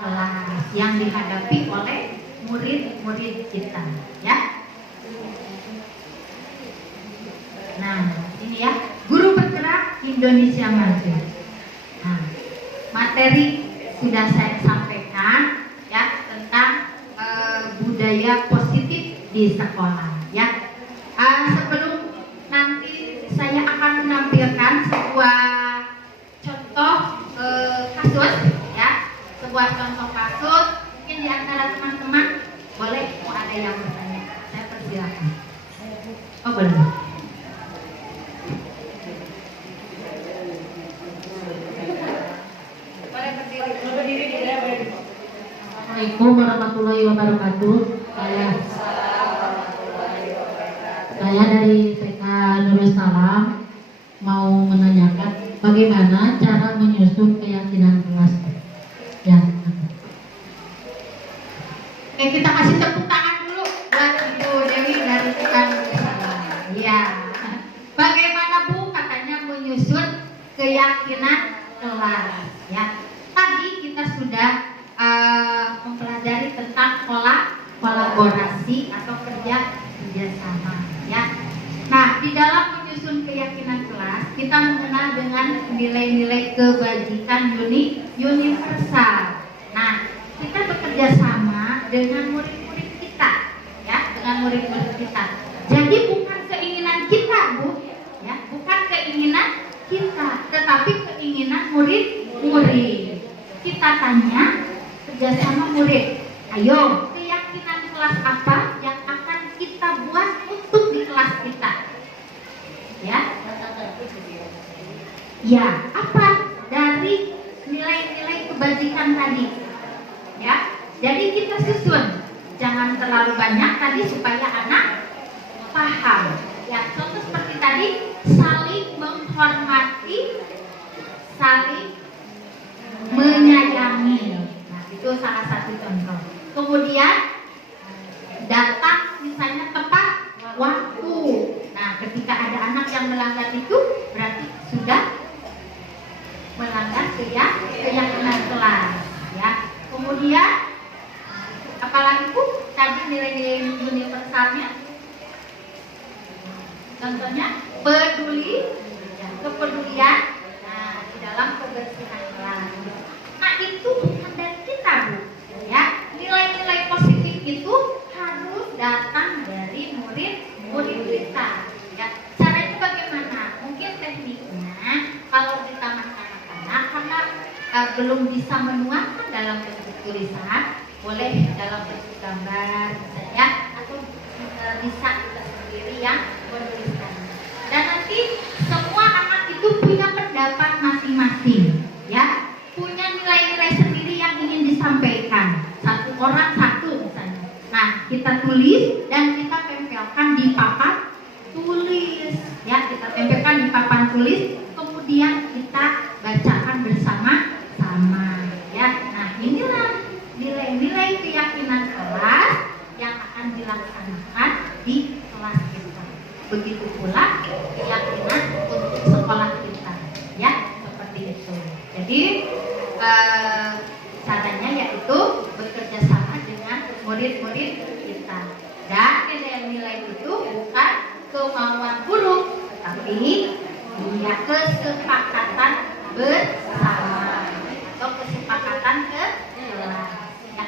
kelas yang dihadapi oleh murid-murid kita, ya. Nah, ini ya, guru bergerak Indonesia Maju. Nah, materi sudah saya sampaikan, ya, tentang budaya positif di sekolah, ya. Sebelum nanti saya akan menampilkan sebuah contoh kasus, ya, sebuah contoh kasus. Mungkin di antara teman-teman boleh, mau ada yang bertanya, saya persilakan. Oh, boleh. Assalamualaikum warahmatullahi wabarakatuh. Saya dari TK Nurul Salam mau menanyakan bagaimana cara menyusun keyakinan kelas. Ya. Oke, kita kasih tepuk tangan dulu buat Ibu Dewi dari TK Nurul Salam. Ya. Bagaimana Bu katanya menyusun keyakinan kelas, ya. Tadi kita sudah mempelajari tentang kolaborasi atau kerjasama, ya. Nah, di dalam menyusun keyakinan kelas kita mengenal dengan nilai-nilai kebajikan universal. Nah, kita bekerja sama dengan murid-murid kita, ya, dengan murid-murid kita. Jadi bukan keinginan kita, Bu, ya, bukan keinginan kita, tetapi keinginan murid-murid. Kita tanya kerjasama murid, ayo keyakinan kelas apa yang akan kita buat untuk di kelas kita, ya? Ya, apa dari nilai-nilai kebajikan tadi, ya? Jadi kita susun, jangan terlalu banyak tadi supaya anak paham. Ya, contoh seperti tadi, saling menghormati, saling menyayangi. Nah, itu salah satu contoh. Kemudian datang misalnya tepat waktu. Nah, ketika ada anak yang melanggar itu berarti sudah melanggar keyakinan kelas, ya. Kemudian apalagi Bu tadi nilai-nilai universalnya. Contohnya peduli, kepedulian, nah di dalam kebersihan kelas. Nah itu bukan dari kita Bu, ya. Nilai-nilai positif itu harus datang dari murid-murid kita. Ya. Caranya bagaimana? Mungkin tekniknya kalau di taman kanak-kanak karena belum bisa menuangkan dalam bentuk tulisan, boleh dalam bentuk gambar, ya, atau bisa kita sendiri yang menuliskan. Dan nanti semua anak itu punya pendapat masing-masing, ya, punya nilai-nilai sendiri yang ingin disampaikan. Satu orang satu misalnya. Nah, kita tulis dan kita tempelkan di papan tulis, ya, kita tempelkan di papan tulis, kemudian kita bacakan bersama-sama, ya. Nah, inilah nilai-nilai keyakinan kelas yang akan dilaksanakan di kelas kita. Begitu pula keyakinan untuk sekolah kita, ya, seperti itu. Jadi caranya yaitu bekerja sama dengan murid-murid kita. Dan nilai-nilai itu bukan kemauan guru, tapi dia kesepakatan bersama atau kesepakatan ke kelas. Ya.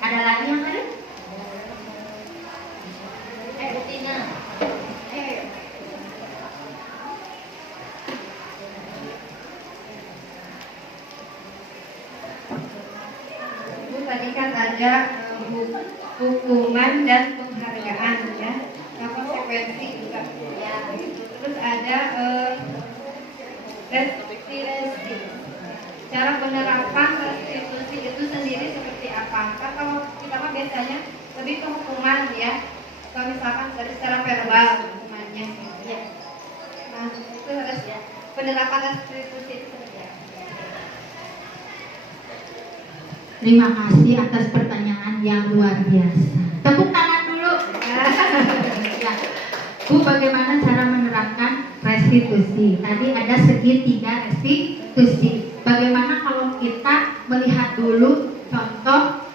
Ada lagi yang lain? Tina. Bu, tadi kan ada hukuman dan penghargaan, ya. Nah, konsekuensi juga. Ya. Terus ada restitusi. Cara penerapan restitusi itu sendiri seperti apa? Kan kalau kita mah biasanya lebih ke hukuman, ya. Kalau misalkan dari secara verbal hukumannya, ya. Nah, itu harus, ya, penerapan restitusi itu seperti apa? Terima kasih atas pertanyaan yang luar biasa. Tepuk tangan dulu. Ya. Bu, bagaimana cara menerapkan restitusi? Tadi ada segitiga restitusi. Bagaimana kalau kita melihat dulu contoh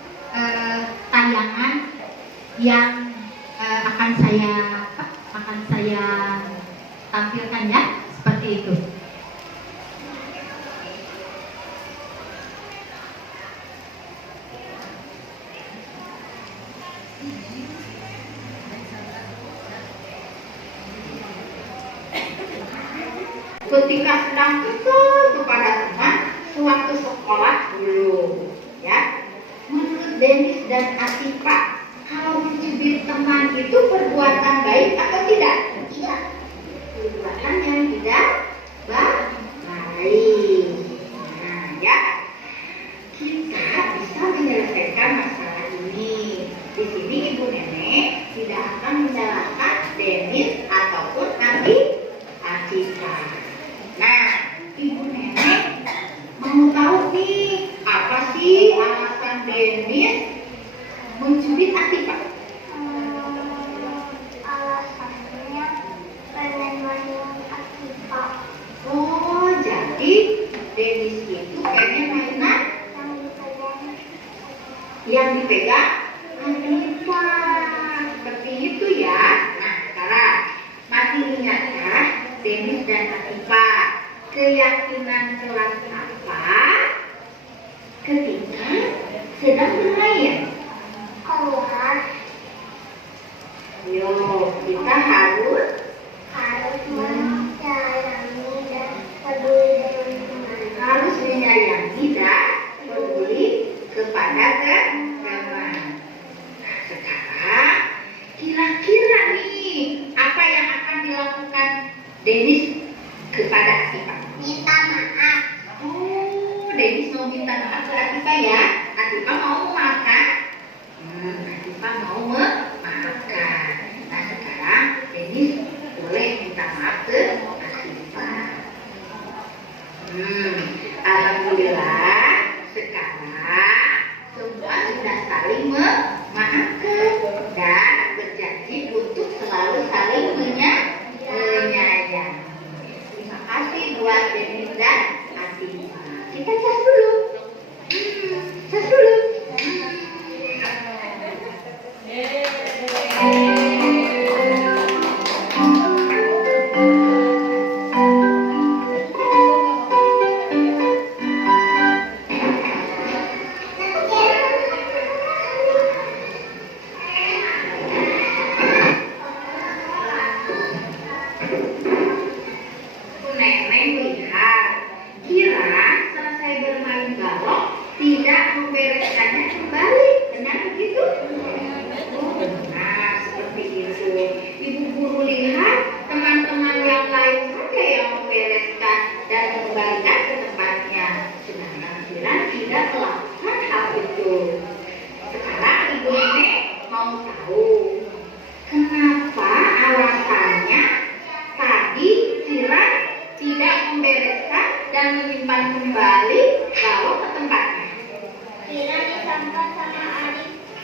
tayangan yang akan saya tampilkan, ya, seperti itu. Ketika sedang kesal kepada teman sewaktu sekolah dulu, ya. Menurut Denis dan Atifa, kalau mencibir teman itu perbuatan baik atau tidak? Tidak. Perbuatan yang tidak baik. Nah, ya, kita bisa menyelesaikan masalah ini. Di sini Ibu Nenek tidak akan menyalahkan Denis ataupun Atifa. Nah, Ibu Nenek mau tahu nih, apa sih alasan Denis mencubit Atifa? Alasannya pengen main Atifa Oh, jadi Denis itu pengen mainan yang dipegang Atifa. Seperti itu, ya. Nah, sekarang masih ingatkah Denis dan Atifa keyakinan kelas apa ketika sedang bermain? keluar Yo, kita harus menyayangi dan peduli dengan lingkungan. harus menyayangi dan peduli kepada teman. Nah, sekarang kira-kira nih apa yang akan dilakukan Denis kepada Atifa? Minta maaf. Oh, Denis mau minta maaf ke Atifa, ya. Atifa mau memaafkan. Atifa mau memaafkan. Nah, sekarang Denis boleh minta maaf ke Atifa. Alhamdulillah, sekarang semua sudah saling memaafkan dan berjanji untuk selalu saling menyayangi. Terima kasih buat Denis dan Atifa. Kita cas dulu. Cas dulu.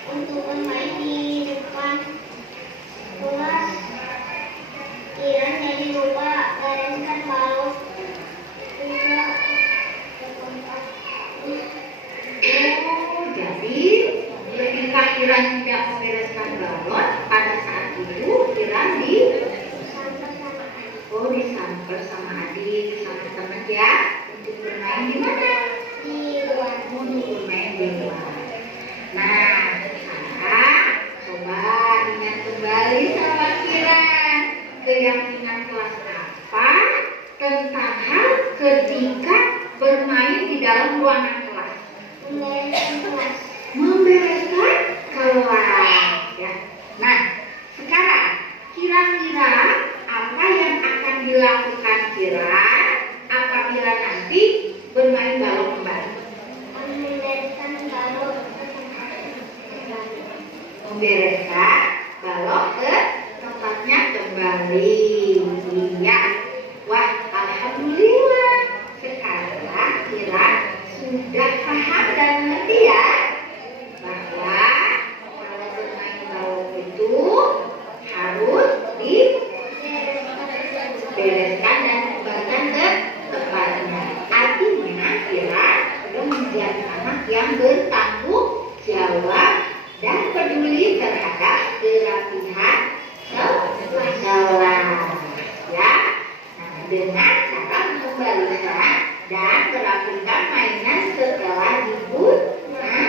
untuk bermain di depan kelas. Kiran jadi lupa bereskan balok juga berkontak. Oh, jadi ketika Kiran tidak membereskan balon, pada saat itu Kiran disamper sama adik, sama teman ya, untuk bermain di mana? Di luar. Untuk bermain di luar. Nah, sekarang coba ingat kembali sama Kiran, keyakinan kelas apa tentang hal ketika bermain di dalam ruangan kelas? Membereskan kelas. Membereskan kelas ya. Nah, sekarang kira-kira apa yang akan dilakukan Kira apabila nanti bermain balon kembali? Membereskan balok ke tempat kembali. Membereskan balon ke tempatnya kembali. Iya. Wah, alhamdulillah. Sekarang Kira sudah paham dan ngerti ya bahwa kalau bermain balon itu harus dibereskan dan kembalikan ke tempatnya. Artinya Kira sudah menjadi anak yang bertanggung jawab dan peduli terhadap kerapihan kelas ya. Nah, dengan cara mengembalikan dan merapikan mainan setelah digunakan.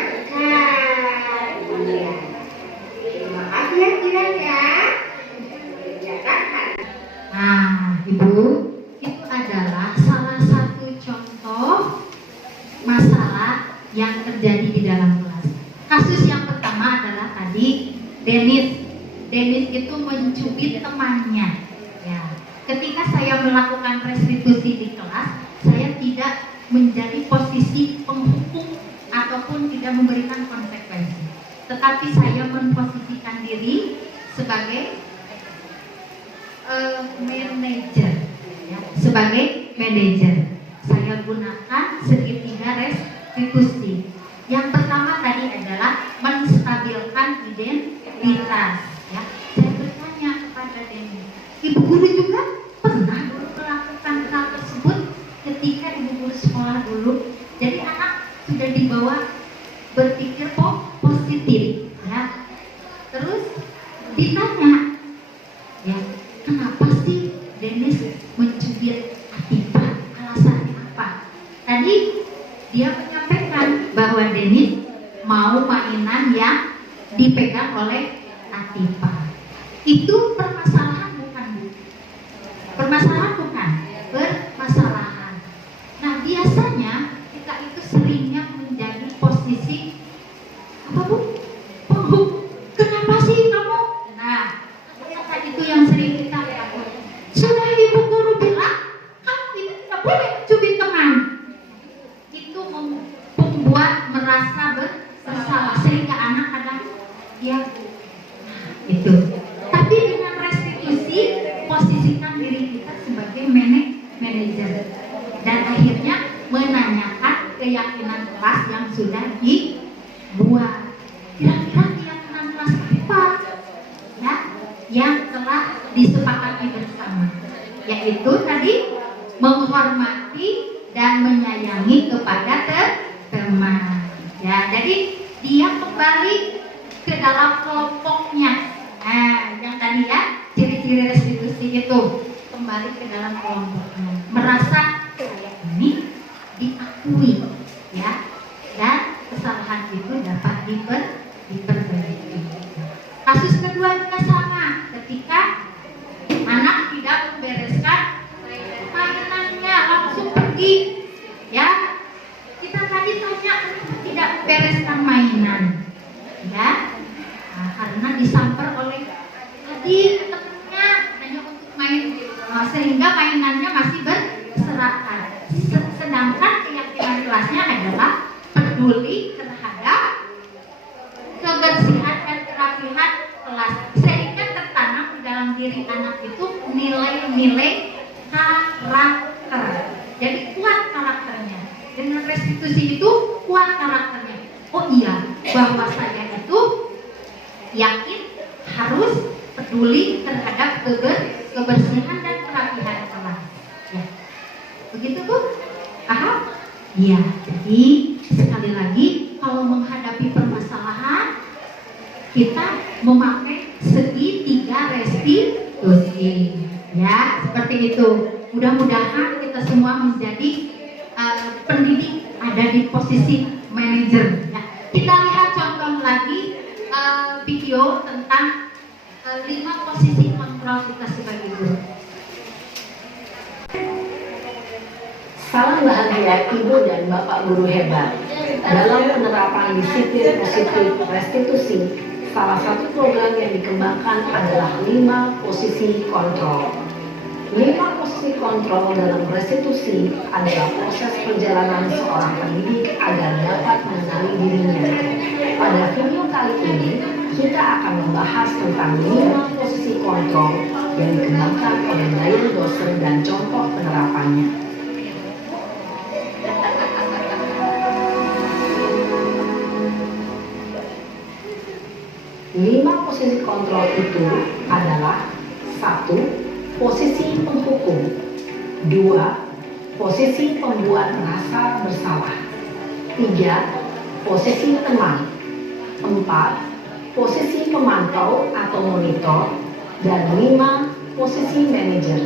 Iya. Terima kasih ya Kira ya. Kegiatan hari Nah, Ibu, itu adalah salah satu contoh masalah yang terjadi di dalam kelas. Kasus yang pertama adalah tadi Dennis. Dennis itu mencubit temannya. Ya, ketika saya melakukan restitusi di kelas, saya tidak menjadi posisi penghukum ataupun tidak memberikan konsekuensi, tetapi saya memposisikan diri sebagai manajer, ya, sebagai manajer. Saya gunakan segitiga restitusi. Yang pertama tadi adalah menstabilkan identitas. Ya. Saya bertanya kepada Denny, Ibu guru juga pernah dulu melakukan hal tersebut ketika Ibu guru sekolah dulu. Jadi anak sudah dibawa berpikir positif. Ya. Terus ditanya, ya, kenapa sih Dennis mencubit Atifah? Alasannya apa? Tadi dia menyampaikan bahwa Dennis mau mainan yang dipegang oleh Atifah. Itu permasalahan bukan, Bu? Permasalahan bukan? Permasalahan. Nah, biasanya kita itu seringnya menjadi posisi apa, Bu? Penghukum. Kenapa sih kamu? Nah, kata itu yang sering kita lakukan. Sudah Ibu guru bilang, kamu itu tidak boleh mencubit teman. Itu membuat merasa bersalah sehingga anak kadang ya itu. Tapi dengan restitusi posisikan diri kita sebagai manajer dan akhirnya menanyakan keyakinan kelas yang sudah dibuat. Kira-kira keyakinan kelas apa? Ya, yang telah disepakati bersama, yaitu tadi menghormati dan menyayangi kepada teman. Ya, jadi dia kembali ke dalam kelompoknya. Nah, yang tadi ya, ciri-ciri restitusi itu kembali ke dalam kelompoknya, merasa ini diakui, ya, dan kesalahan itu dapat diperbaiki. Kasus kedua juga sama, ketika anak tidak membereskan mainannya langsung pergi, ya. Kita tadi tanya kenapa tidak membereskan mainan, ya. Nah, karena disamper oleh adik temannya hanya untuk main, sehingga mainannya masih berserakan. Sedangkan keyakinan kelasnya adalah peduli terhadap kebersihan dan kerapihan kelas, sehingga tertanam di dalam diri anak itu nilai-nilai karakter. Jadi kuat karakternya. Dengan restitusi itu kuat karakternya. Oh iya, bahwa saya itu yakin, harus peduli terhadap kebersihan dan kerapihan kelas. Ya. Begitu Bu? Paham? Ya, jadi sekali lagi kalau menghadapi permasalahan kita memakai segitiga restitusi. Ya, seperti itu. Mudah-mudahan kita semua menjadi pendidik ada di posisi manajer. Ya. Kita lihat contoh lagi video tentang 5 posisi kontrol kita sebagai guru. Salam bahagia Ibu dan Bapak guru hebat. Dalam penerapan disiplin positif restitusi, salah satu program yang dikembangkan adalah 5 posisi kontrol. 5 posisi kontrol dalam restitusi adalah proses perjalanan seorang pendidik agar dapat mengenali dirinya. Pada video kali ini, kita akan membahas tentang 5 posisi kontrol yang dikembangkan oleh Brian Doser dan contoh penerapannya. 5 posisi kontrol itu adalah 1. Posisi penghukum, 2. Posisi pembuat merasa bersalah, 3. Posisi teman, 4. Posisi pemantau atau monitor, dan 5. Posisi manajer.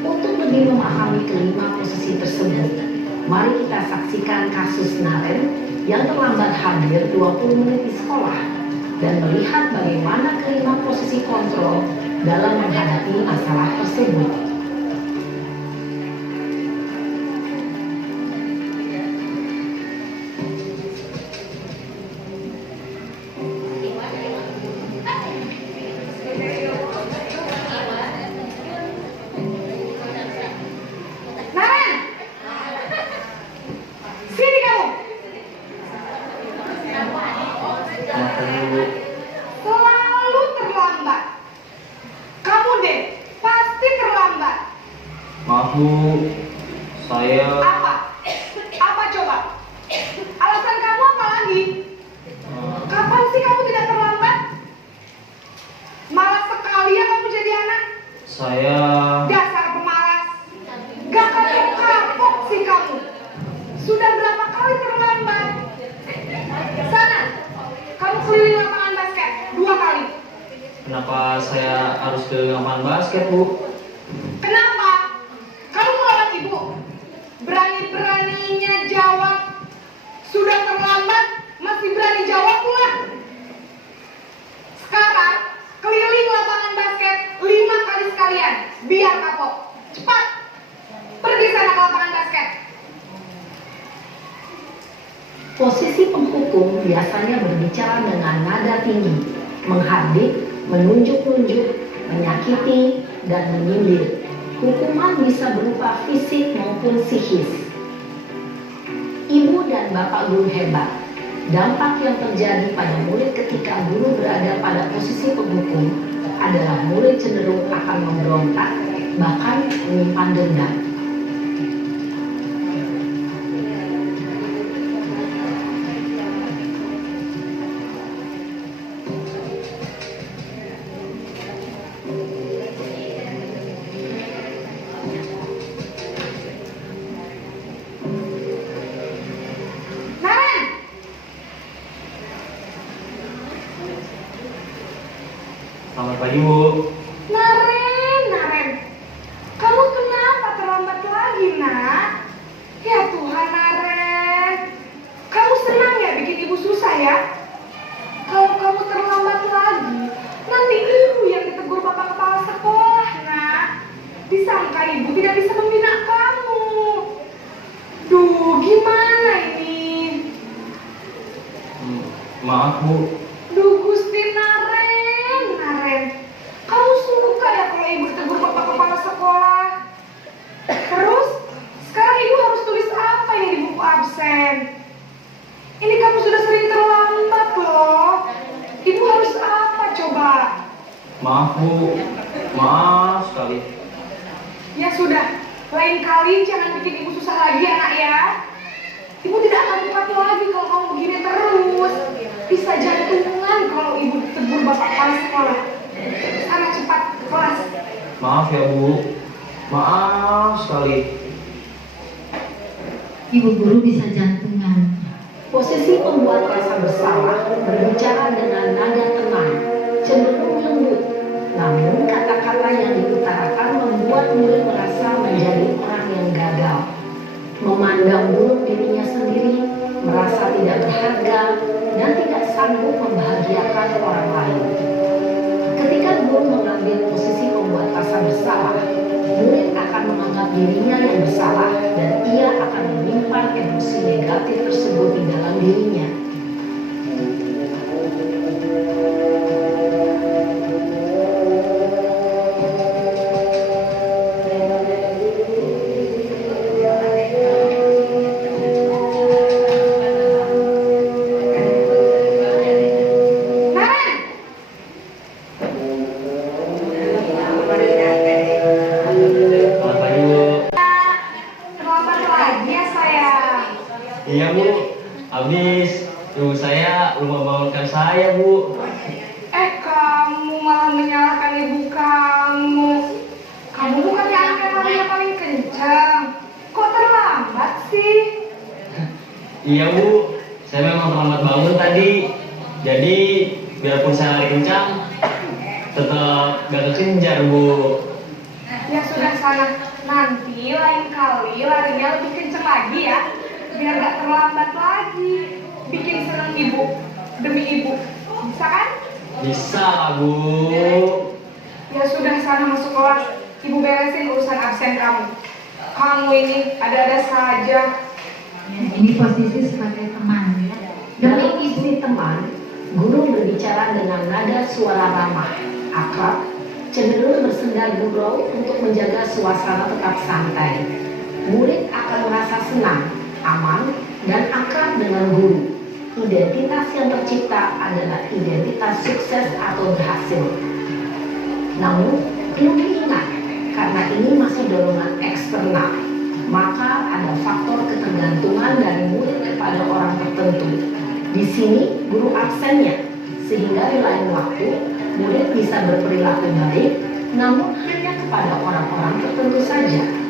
Untuk lebih memahami kelima posisi tersebut, mari kita saksikan kasus Naren yang terlambat hadir 20 menit di sekolah dan melihat bagaimana kelima posisi kontrol dalam menghadapi masalah tersebut. Naren, sini kamu. Selalu terlambat. Kamu deh, pasti terlambat. Maaf Bu, saya Apa? Apa coba? Alasan kamu apa lagi? Kapan sih kamu tidak terlambat? Malas sekali ya kamu jadi anak. saya Dasar pemalas. Gak kapok-kapok sih kamu. Sudah berapa kali terlambat? Sana, kamu keliling lapangan basket 2 kali. kenapa saya harus ke lapangan basket Bu? Kenapa? Kamu melawan ibu. Berani-beraninya jawab. Sudah terlambat, masih berani jawab pula. Sekarang, keliling lapangan basket 5 kali sekalian. Biar kapok. Cepat. Pergi sana ke lapangan basket. Posisi penghukum biasanya berbicara dengan nada tinggi, menghardik, menunjuk-nunjuk, menyakiti, dan menyindir. Hukuman bisa berupa fisik maupun psikis. Ibu dan Bapak guru hebat, dampak yang terjadi pada murid ketika guru berada pada posisi penghukum adalah murid cenderung akan memberontak, bahkan menyimpan dendam. Naren, Selamat pagi Bu. Naren. Kamu kenapa terlambat lagi, nak? Ya Tuhan, Naren. Kamu senang ya bikin ibu susah ya? Kalau kamu terlambat lagi, nanti ibu yang ditegur bapak kepala sekolah, nak. Disangka ibu tidak bisa membina kamu. Duh, gimana ini? Maaf Bu, Duh, Gusti Naren. Kamu suka ya kalau ibu ditegur bapak kepala sekolah? Terus, sekarang ibu harus tulis apa ini di buku absen? Ini kamu sudah sering terlambat loh. Ibu harus apa coba? maaf Bu, maaf sekali. Ya sudah, lain kali jangan bikin ibu susah lagi ya, nak ya. Ibu tidak akan kuat lagi kalau kamu begini terus. Bisa jantungan kalau ibu Maaf ya Bu, maaf sekali. Ibu guru bisa jantungan. Posisi pembuat rasa bersalah berbicara dengan nada tenang, cenderung lembut. Namun kata-kata yang diutarakan membuat murid merasa menjadi orang yang gagal. Memandang buruk dirinya sendiri, merasa tidak berharga, dan tidak sanggup membahagiakan orang lain. Ketika guru mengambil posisi pembuat rasa bersalah, murid akan menganggap dirinya yang bersalah dan ia akan menyimpan emosi negatif tersebut di dalam dirinya. Selamat pagi Bu. Terlambat lagi ya sayang. Iya Bu, habis ibu saya lupa bangunkan saya Bu. Kamu malah menyalahkan ibu kamu. Kamu bukannya anak yang larinya paling kencang. Kok terlambat sih? Iya Bu, saya memang terlambat bangun tadi. Jadi biarpun saya lari kencang, tetap gak kekejar Bu. Ya sudah sana. Nanti lain kali larinya lebih kencang lagi ya. Biar gak terlambat lagi. Bikin seneng ibu. Demi ibu. Bisa kan? Bisa lah Bu. Ya sudah sana masuk kelas. Ibu beresin urusan absen kamu. Kamu ini ada-ada saja. Ya, ini posisi sebagai teman. Dalam posisi teman, guru berbicara dengan nada suara ramah, akrab, cenderung bersenda gurau untuk menjaga suasana tetap santai. Murid akan merasa senang, aman, dan akrab dengan guru. Identitas yang tercipta adalah identitas sukses atau berhasil. Namun, perlu diingat, karena ini masih dorongan eksternal, maka ada faktor ketergantungan dari murid kepada orang tertentu. Di sini, guru absennya, sehingga di lain waktu, murid bisa berperilaku baik, namun hanya kepada orang-orang tertentu saja.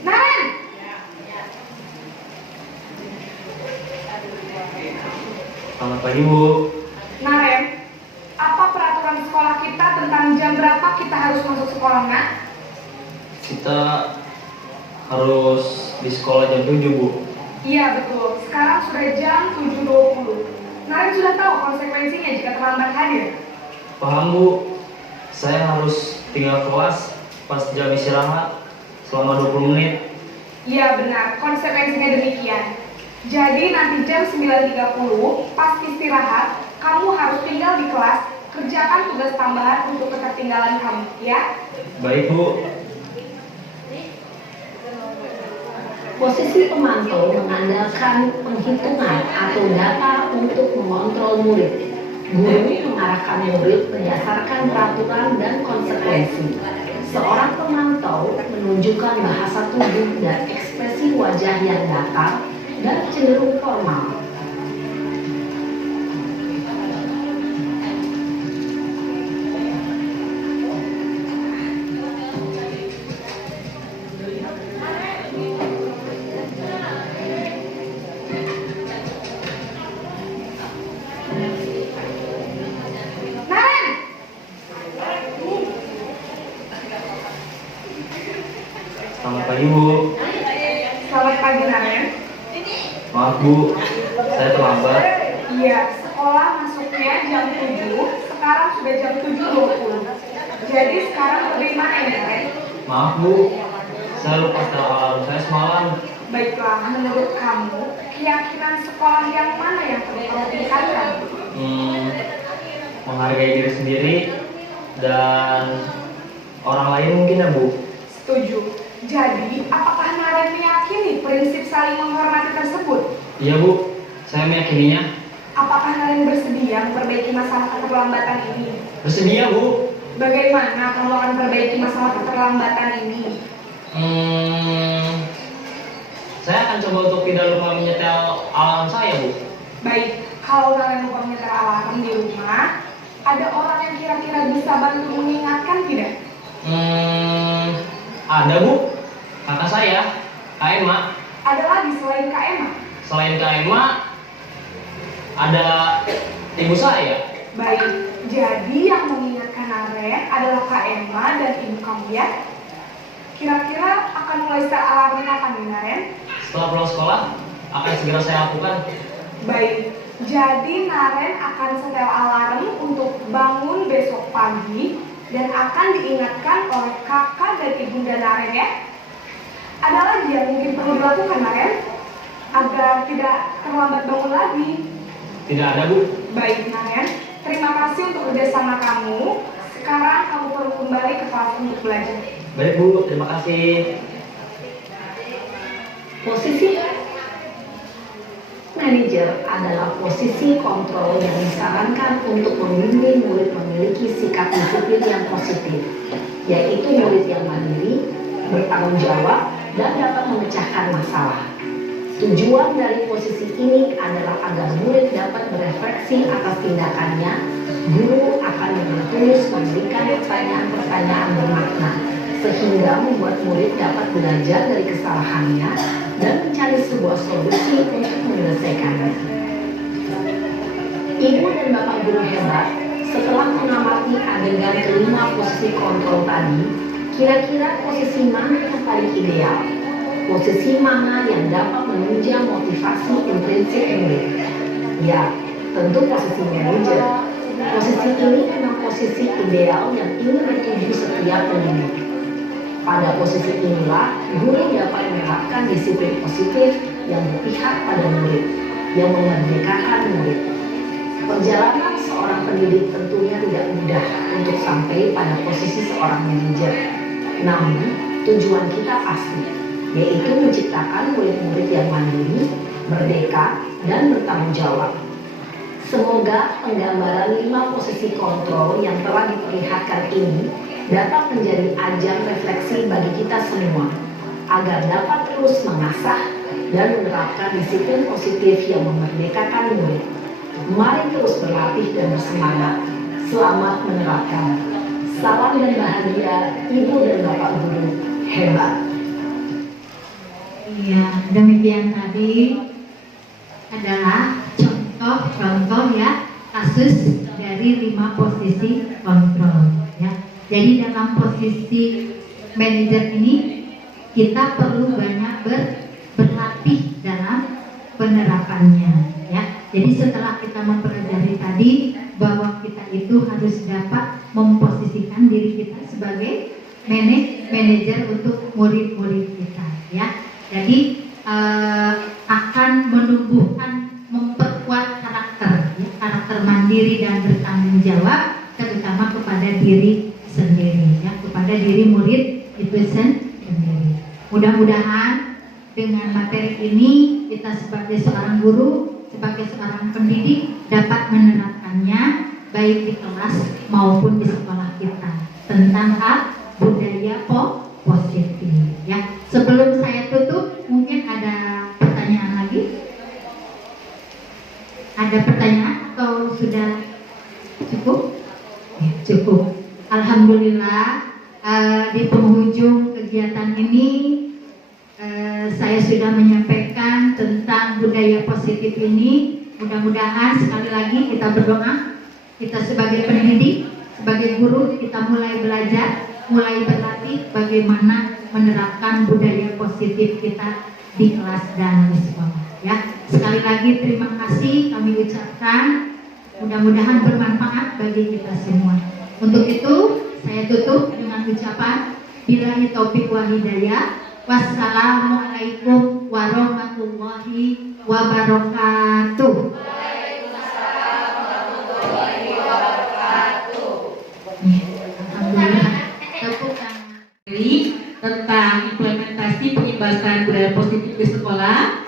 Naren! Selamat pagi Bu. Naren, apa peraturan sekolah kita tentang jam berapa kita harus masuk sekolah, nak? Kita harus di sekolah jam 7 Bu. Iya betul, sekarang sudah jam 7.20. Naren sudah tahu konsekuensinya jika terlambat hadir. Paham Bu, saya harus tinggal kelas pas jam istirahat selama 20 menit. Iya benar, konsekuensinya demikian. Jadi nanti jam 9.30 pas istirahat, kamu harus tinggal di kelas, kerjakan tugas tambahan untuk ketertinggalan kamu, ya? Baik Bu. Posisi pemantau mengandalkan penghitungan atau data untuk mengontrol murid. Guru mengarahkan murid berdasarkan peraturan dan konsekuensi. Seorang pemantau menunjukkan bahasa tubuh dan ekspresi wajah yang datar dan cenderung formal. Naren! Selamat pagi Bu. Selamat pagi, Naren. Maaf Bu, saya terlambat. Iya, sekolah masuknya jam 7, sekarang sudah jam 7.20. Jadi sekarang bagaimana ya, Naren? Maaf Bu, saya lupa setel alarm saya semalam. Baiklah, menurut kamu, keyakinan sekolah yang mana yang perlu kamu tingkatkan? Menghargai diri sendiri dan orang lain mungkin ya Bu. Setuju. Jadi, apakah Naren meyakini prinsip saling menghormati tersebut? Iya Bu, saya meyakininya. Apakah Naren bersedia memperbaiki masalah keterlambatan ini? Bersedia Bu. Bagaimana kamu akan perbaiki masalah keterlambatan ini? Saya akan coba untuk tidak lupa menyetel alarm saya, Bu. Baik, kalau kalian lupa menyetel alarm di rumah, ada orang yang kira-kira bisa bantu mengingatkan tidak? Ada, Bu. Kakak saya, Kak Emma. Ada lagi selain Kak Emma? Selain Kak Emma, ada ibu saya. Baik, jadi yang mengingatkan Naren adalah Kak Emma dan ibu kamu ya? Kira-kira akan mulai setel alarm kapan nih Naren? Setelah pulang sekolah, akan segera saya lakukan. Baik, jadi Naren akan setel alarm untuk bangun besok pagi dan akan diingatkan oleh kakak dan ibunda Naren ya? Ada lagi yang mungkin perlu dilakukan Naren? Agar tidak terlambat bangun lagi. Tidak ada, Bu. Baik Naren, terima kasih untuk kerjasama kamu. Sekarang kamu perlu kembali ke kelas untuk belajar. Baik, Bu. Terima kasih. Posisi manajer adalah posisi kontrol yang disarankan untuk membimbing murid memiliki sikap disiplin yang positif, yaitu murid yang mandiri, bertanggung jawab, dan dapat memecahkan masalah. Tujuan dari posisi ini adalah agar murid dapat berefleksi atas tindakannya. Guru akan dengan tulus memberikan pertanyaan-pertanyaan bermakna, sehingga membuat murid dapat belajar dari kesalahannya dan mencari sebuah solusi untuk menyelesaikannya. Ibu dan Bapak guru hebat, setelah mengamati adegan kelima posisi kontrol tadi, kira-kira posisi mana yang paling ideal? Posisi mana yang dapat menunjang motivasi intrinsik murid? Ya, tentu posisi manajer. Posisi ini memang posisi ideal yang ingin dituju setiap pendidik. Pada posisi inilah, guru dapat menerapkan disiplin positif yang berpihak pada murid, yang memerdekakan murid. Perjalanan seorang pendidik tentunya tidak mudah untuk sampai pada posisi seorang manajer. Namun, tujuan kita pasti, yaitu menciptakan murid-murid yang mandiri, merdeka, dan bertanggung jawab. Semoga penggambaran 5 posisi kontrol yang telah diperlihatkan ini dapat menjadi ajang refleksi bagi kita semua, agar dapat terus mengasah dan menerapkan disiplin positif yang memerdekakan murid. Mari terus berlatih dan bersemangat. Selamat menerapkan. Salam dan bahagia Ibu dan Bapak guru hebat. Iya, demikian tadi adalah contoh ya kasus dari 5 posisi kontrol ya. Jadi dalam posisi manajer ini kita perlu banyak berlatih dalam penerapannya ya. Jadi setelah kita mempelajari tadi bahwa kita itu harus dapat memposisikan diri kita sebagai manajer untuk murid-murid kita ya. Jadi akan menumbuhkan, memperkuat karakter ya, karakter mandiri dan bertanggung jawab, terutama kepada diri sendiri ya, kepada diri murid itu sendiri. Mudah-mudahan dengan materi ini kita sebagai seorang guru, sebagai seorang pendidik dapat menerapkannya baik di kelas maupun di sekolah kita tentang budaya positif ya. Sebelum saya tutup, mungkin ada pertanyaan lagi? Ada pertanyaan atau sudah cukup? Ya, cukup. Alhamdulillah di penghujung kegiatan ini saya sudah menyampaikan tentang budaya positif ini. Mudah-mudahan sekali lagi kita berdoa, kita sebagai pendidik, sebagai guru, kita mulai belajar, mulai berlatih bagaimana menerapkan budaya positif kita di kelas dan di sekolah ya. Sekali lagi terima kasih kami ucapkan, mudah-mudahan bermanfaat bagi kita semua. Untuk itu saya tutup dengan ucapan billahi taufiq wal hidayah. Wassalamualaikum warahmatullahi wabarakatuh. Waalaikumsalam warahmatullahi wabarakatuh. Alhamdulillah. Tepuk tangan. Tentang implementasi penyebaran budaya positif di sekolah.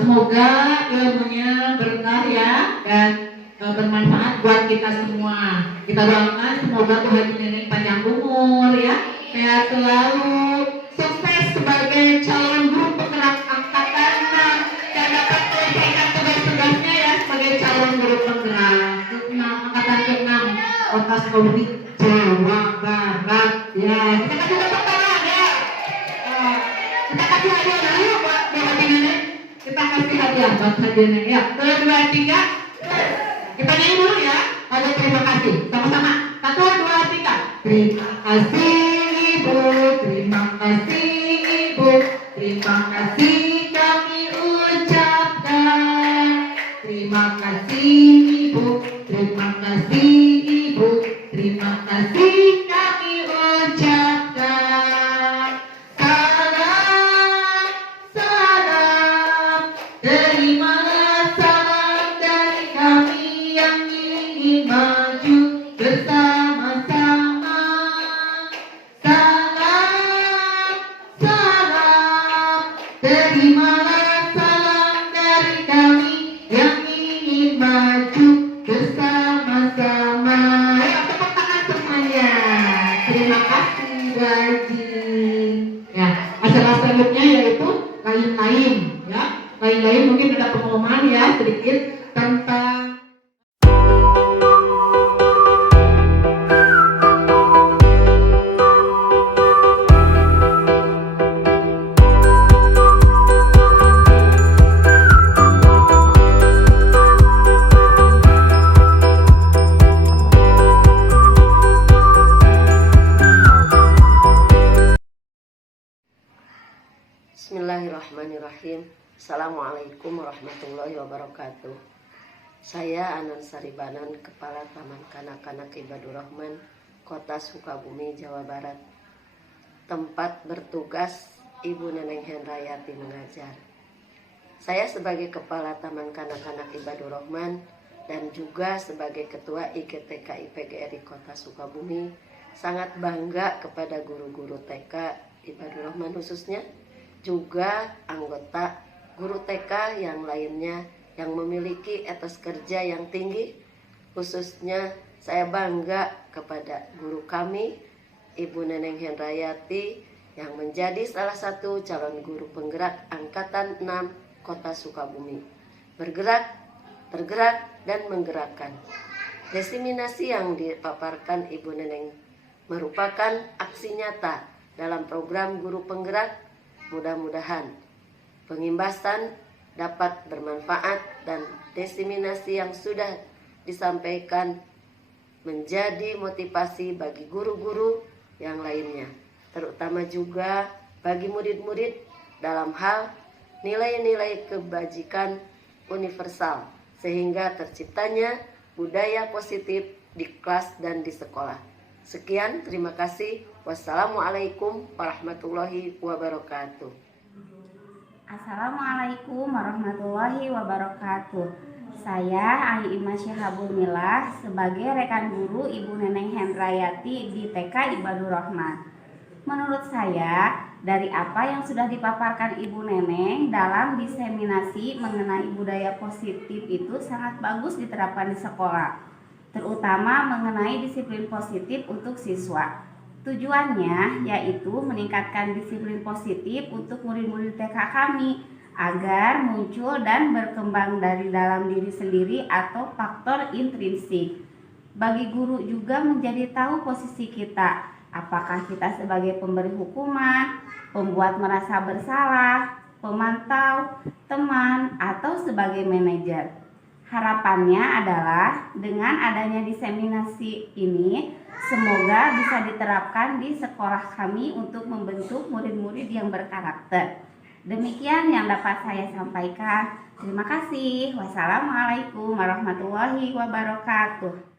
Semoga ilmunya berkah ya, dan bermanfaat buat kita semua. Kita doakan semoga Bu Haji Neneng panjang umur ya, sehat selalu, sukses sebagai calon guru penggerak angkatan 6 dan dapat menyelesaikan tugas-tugasnya ya sebagai calon guru penggerak angkatan ke-6 Kota Sukabumi, Jawa Barat. Ya, kita kasih tepuk tangan ya. Kita kasih hadiah dulu buat Bu Haji Neneng. Kita kasih hadiah buat Haji Neneng ya. 1, 2, 3. Kita nyanyi dulu ya. Ada terima kasih. Sama-sama. 1, 2, 3. Terima kasih Ibu, terima kasih Ibu, terima kasih kami ucapkan. Terima kasih Ibu, terima kasih Ibu, terima kasih kami ucapkan. Salam, salam, terimalah salam dari kami yang ingin maju bersama-sama. Salam, salam, terimalah salam dari kami yang ingin maju bersama-sama. Ayo tepuk tangan semuanya. Terima kasih Bu Haji. Ya, acara selanjutnya yaitu lain-lain ya. Lain-lain mungkin ada pengumuman ya sedikit tentang Bismillahirrahmanirrahim. Assalamualaikum warahmatullahi wabarakatuh. Saya Anan Saribanan, Kepala Taman Kanak-Kanak Ibadur Rahman, Kota Sukabumi, Jawa Barat. Tempat bertugas Ibu Neneng Hendrayati mengajar. Saya sebagai Kepala Taman Kanak-Kanak Ibadur Rahman dan juga sebagai Ketua IGTK IPGRI Kota Sukabumi sangat bangga kepada guru-guru TK Ibadur Rahman khususnya, juga anggota guru TK yang lainnya yang memiliki etos kerja yang tinggi. Khususnya saya bangga kepada guru kami Ibu Neneng Hendrayati yang menjadi salah satu calon guru penggerak angkatan 6 Kota Sukabumi. Bergerak, tergerak, dan menggerakkan. Diseminasi yang dipaparkan Ibu Neneng merupakan aksi nyata dalam program guru penggerak. Mudah-mudahan pengimbasan dapat bermanfaat dan diseminasi yang sudah disampaikan menjadi motivasi bagi guru-guru yang lainnya, terutama juga bagi murid-murid dalam hal nilai-nilai kebajikan universal, sehingga terciptanya budaya positif di kelas dan di sekolah. Sekian, terima kasih. Wassalamualaikum warahmatullahi wabarakatuh. Assalamualaikum warahmatullahi wabarakatuh. Saya Ai Ima Syihabul Milah sebagai rekan guru Ibu Neneng Hendrayati di TK Ibadur Rahman. Menurut saya, dari apa yang sudah dipaparkan Ibu Neneng dalam diseminasi mengenai budaya positif itu sangat bagus diterapkan di sekolah, terutama mengenai disiplin positif untuk siswa. Tujuannya yaitu meningkatkan disiplin positif untuk murid-murid TK kami agar muncul dan berkembang dari dalam diri sendiri atau faktor intrinsik. Bagi guru juga menjadi tahu posisi kita, apakah kita sebagai pemberi hukuman, pembuat merasa bersalah, pemantau, teman, atau sebagai manajer. Harapannya adalah dengan adanya diseminasi ini, semoga bisa diterapkan di sekolah kami untuk membentuk murid-murid yang berkarakter. Demikian yang dapat saya sampaikan. Terima kasih. Wassalamualaikum warahmatullahi wabarakatuh.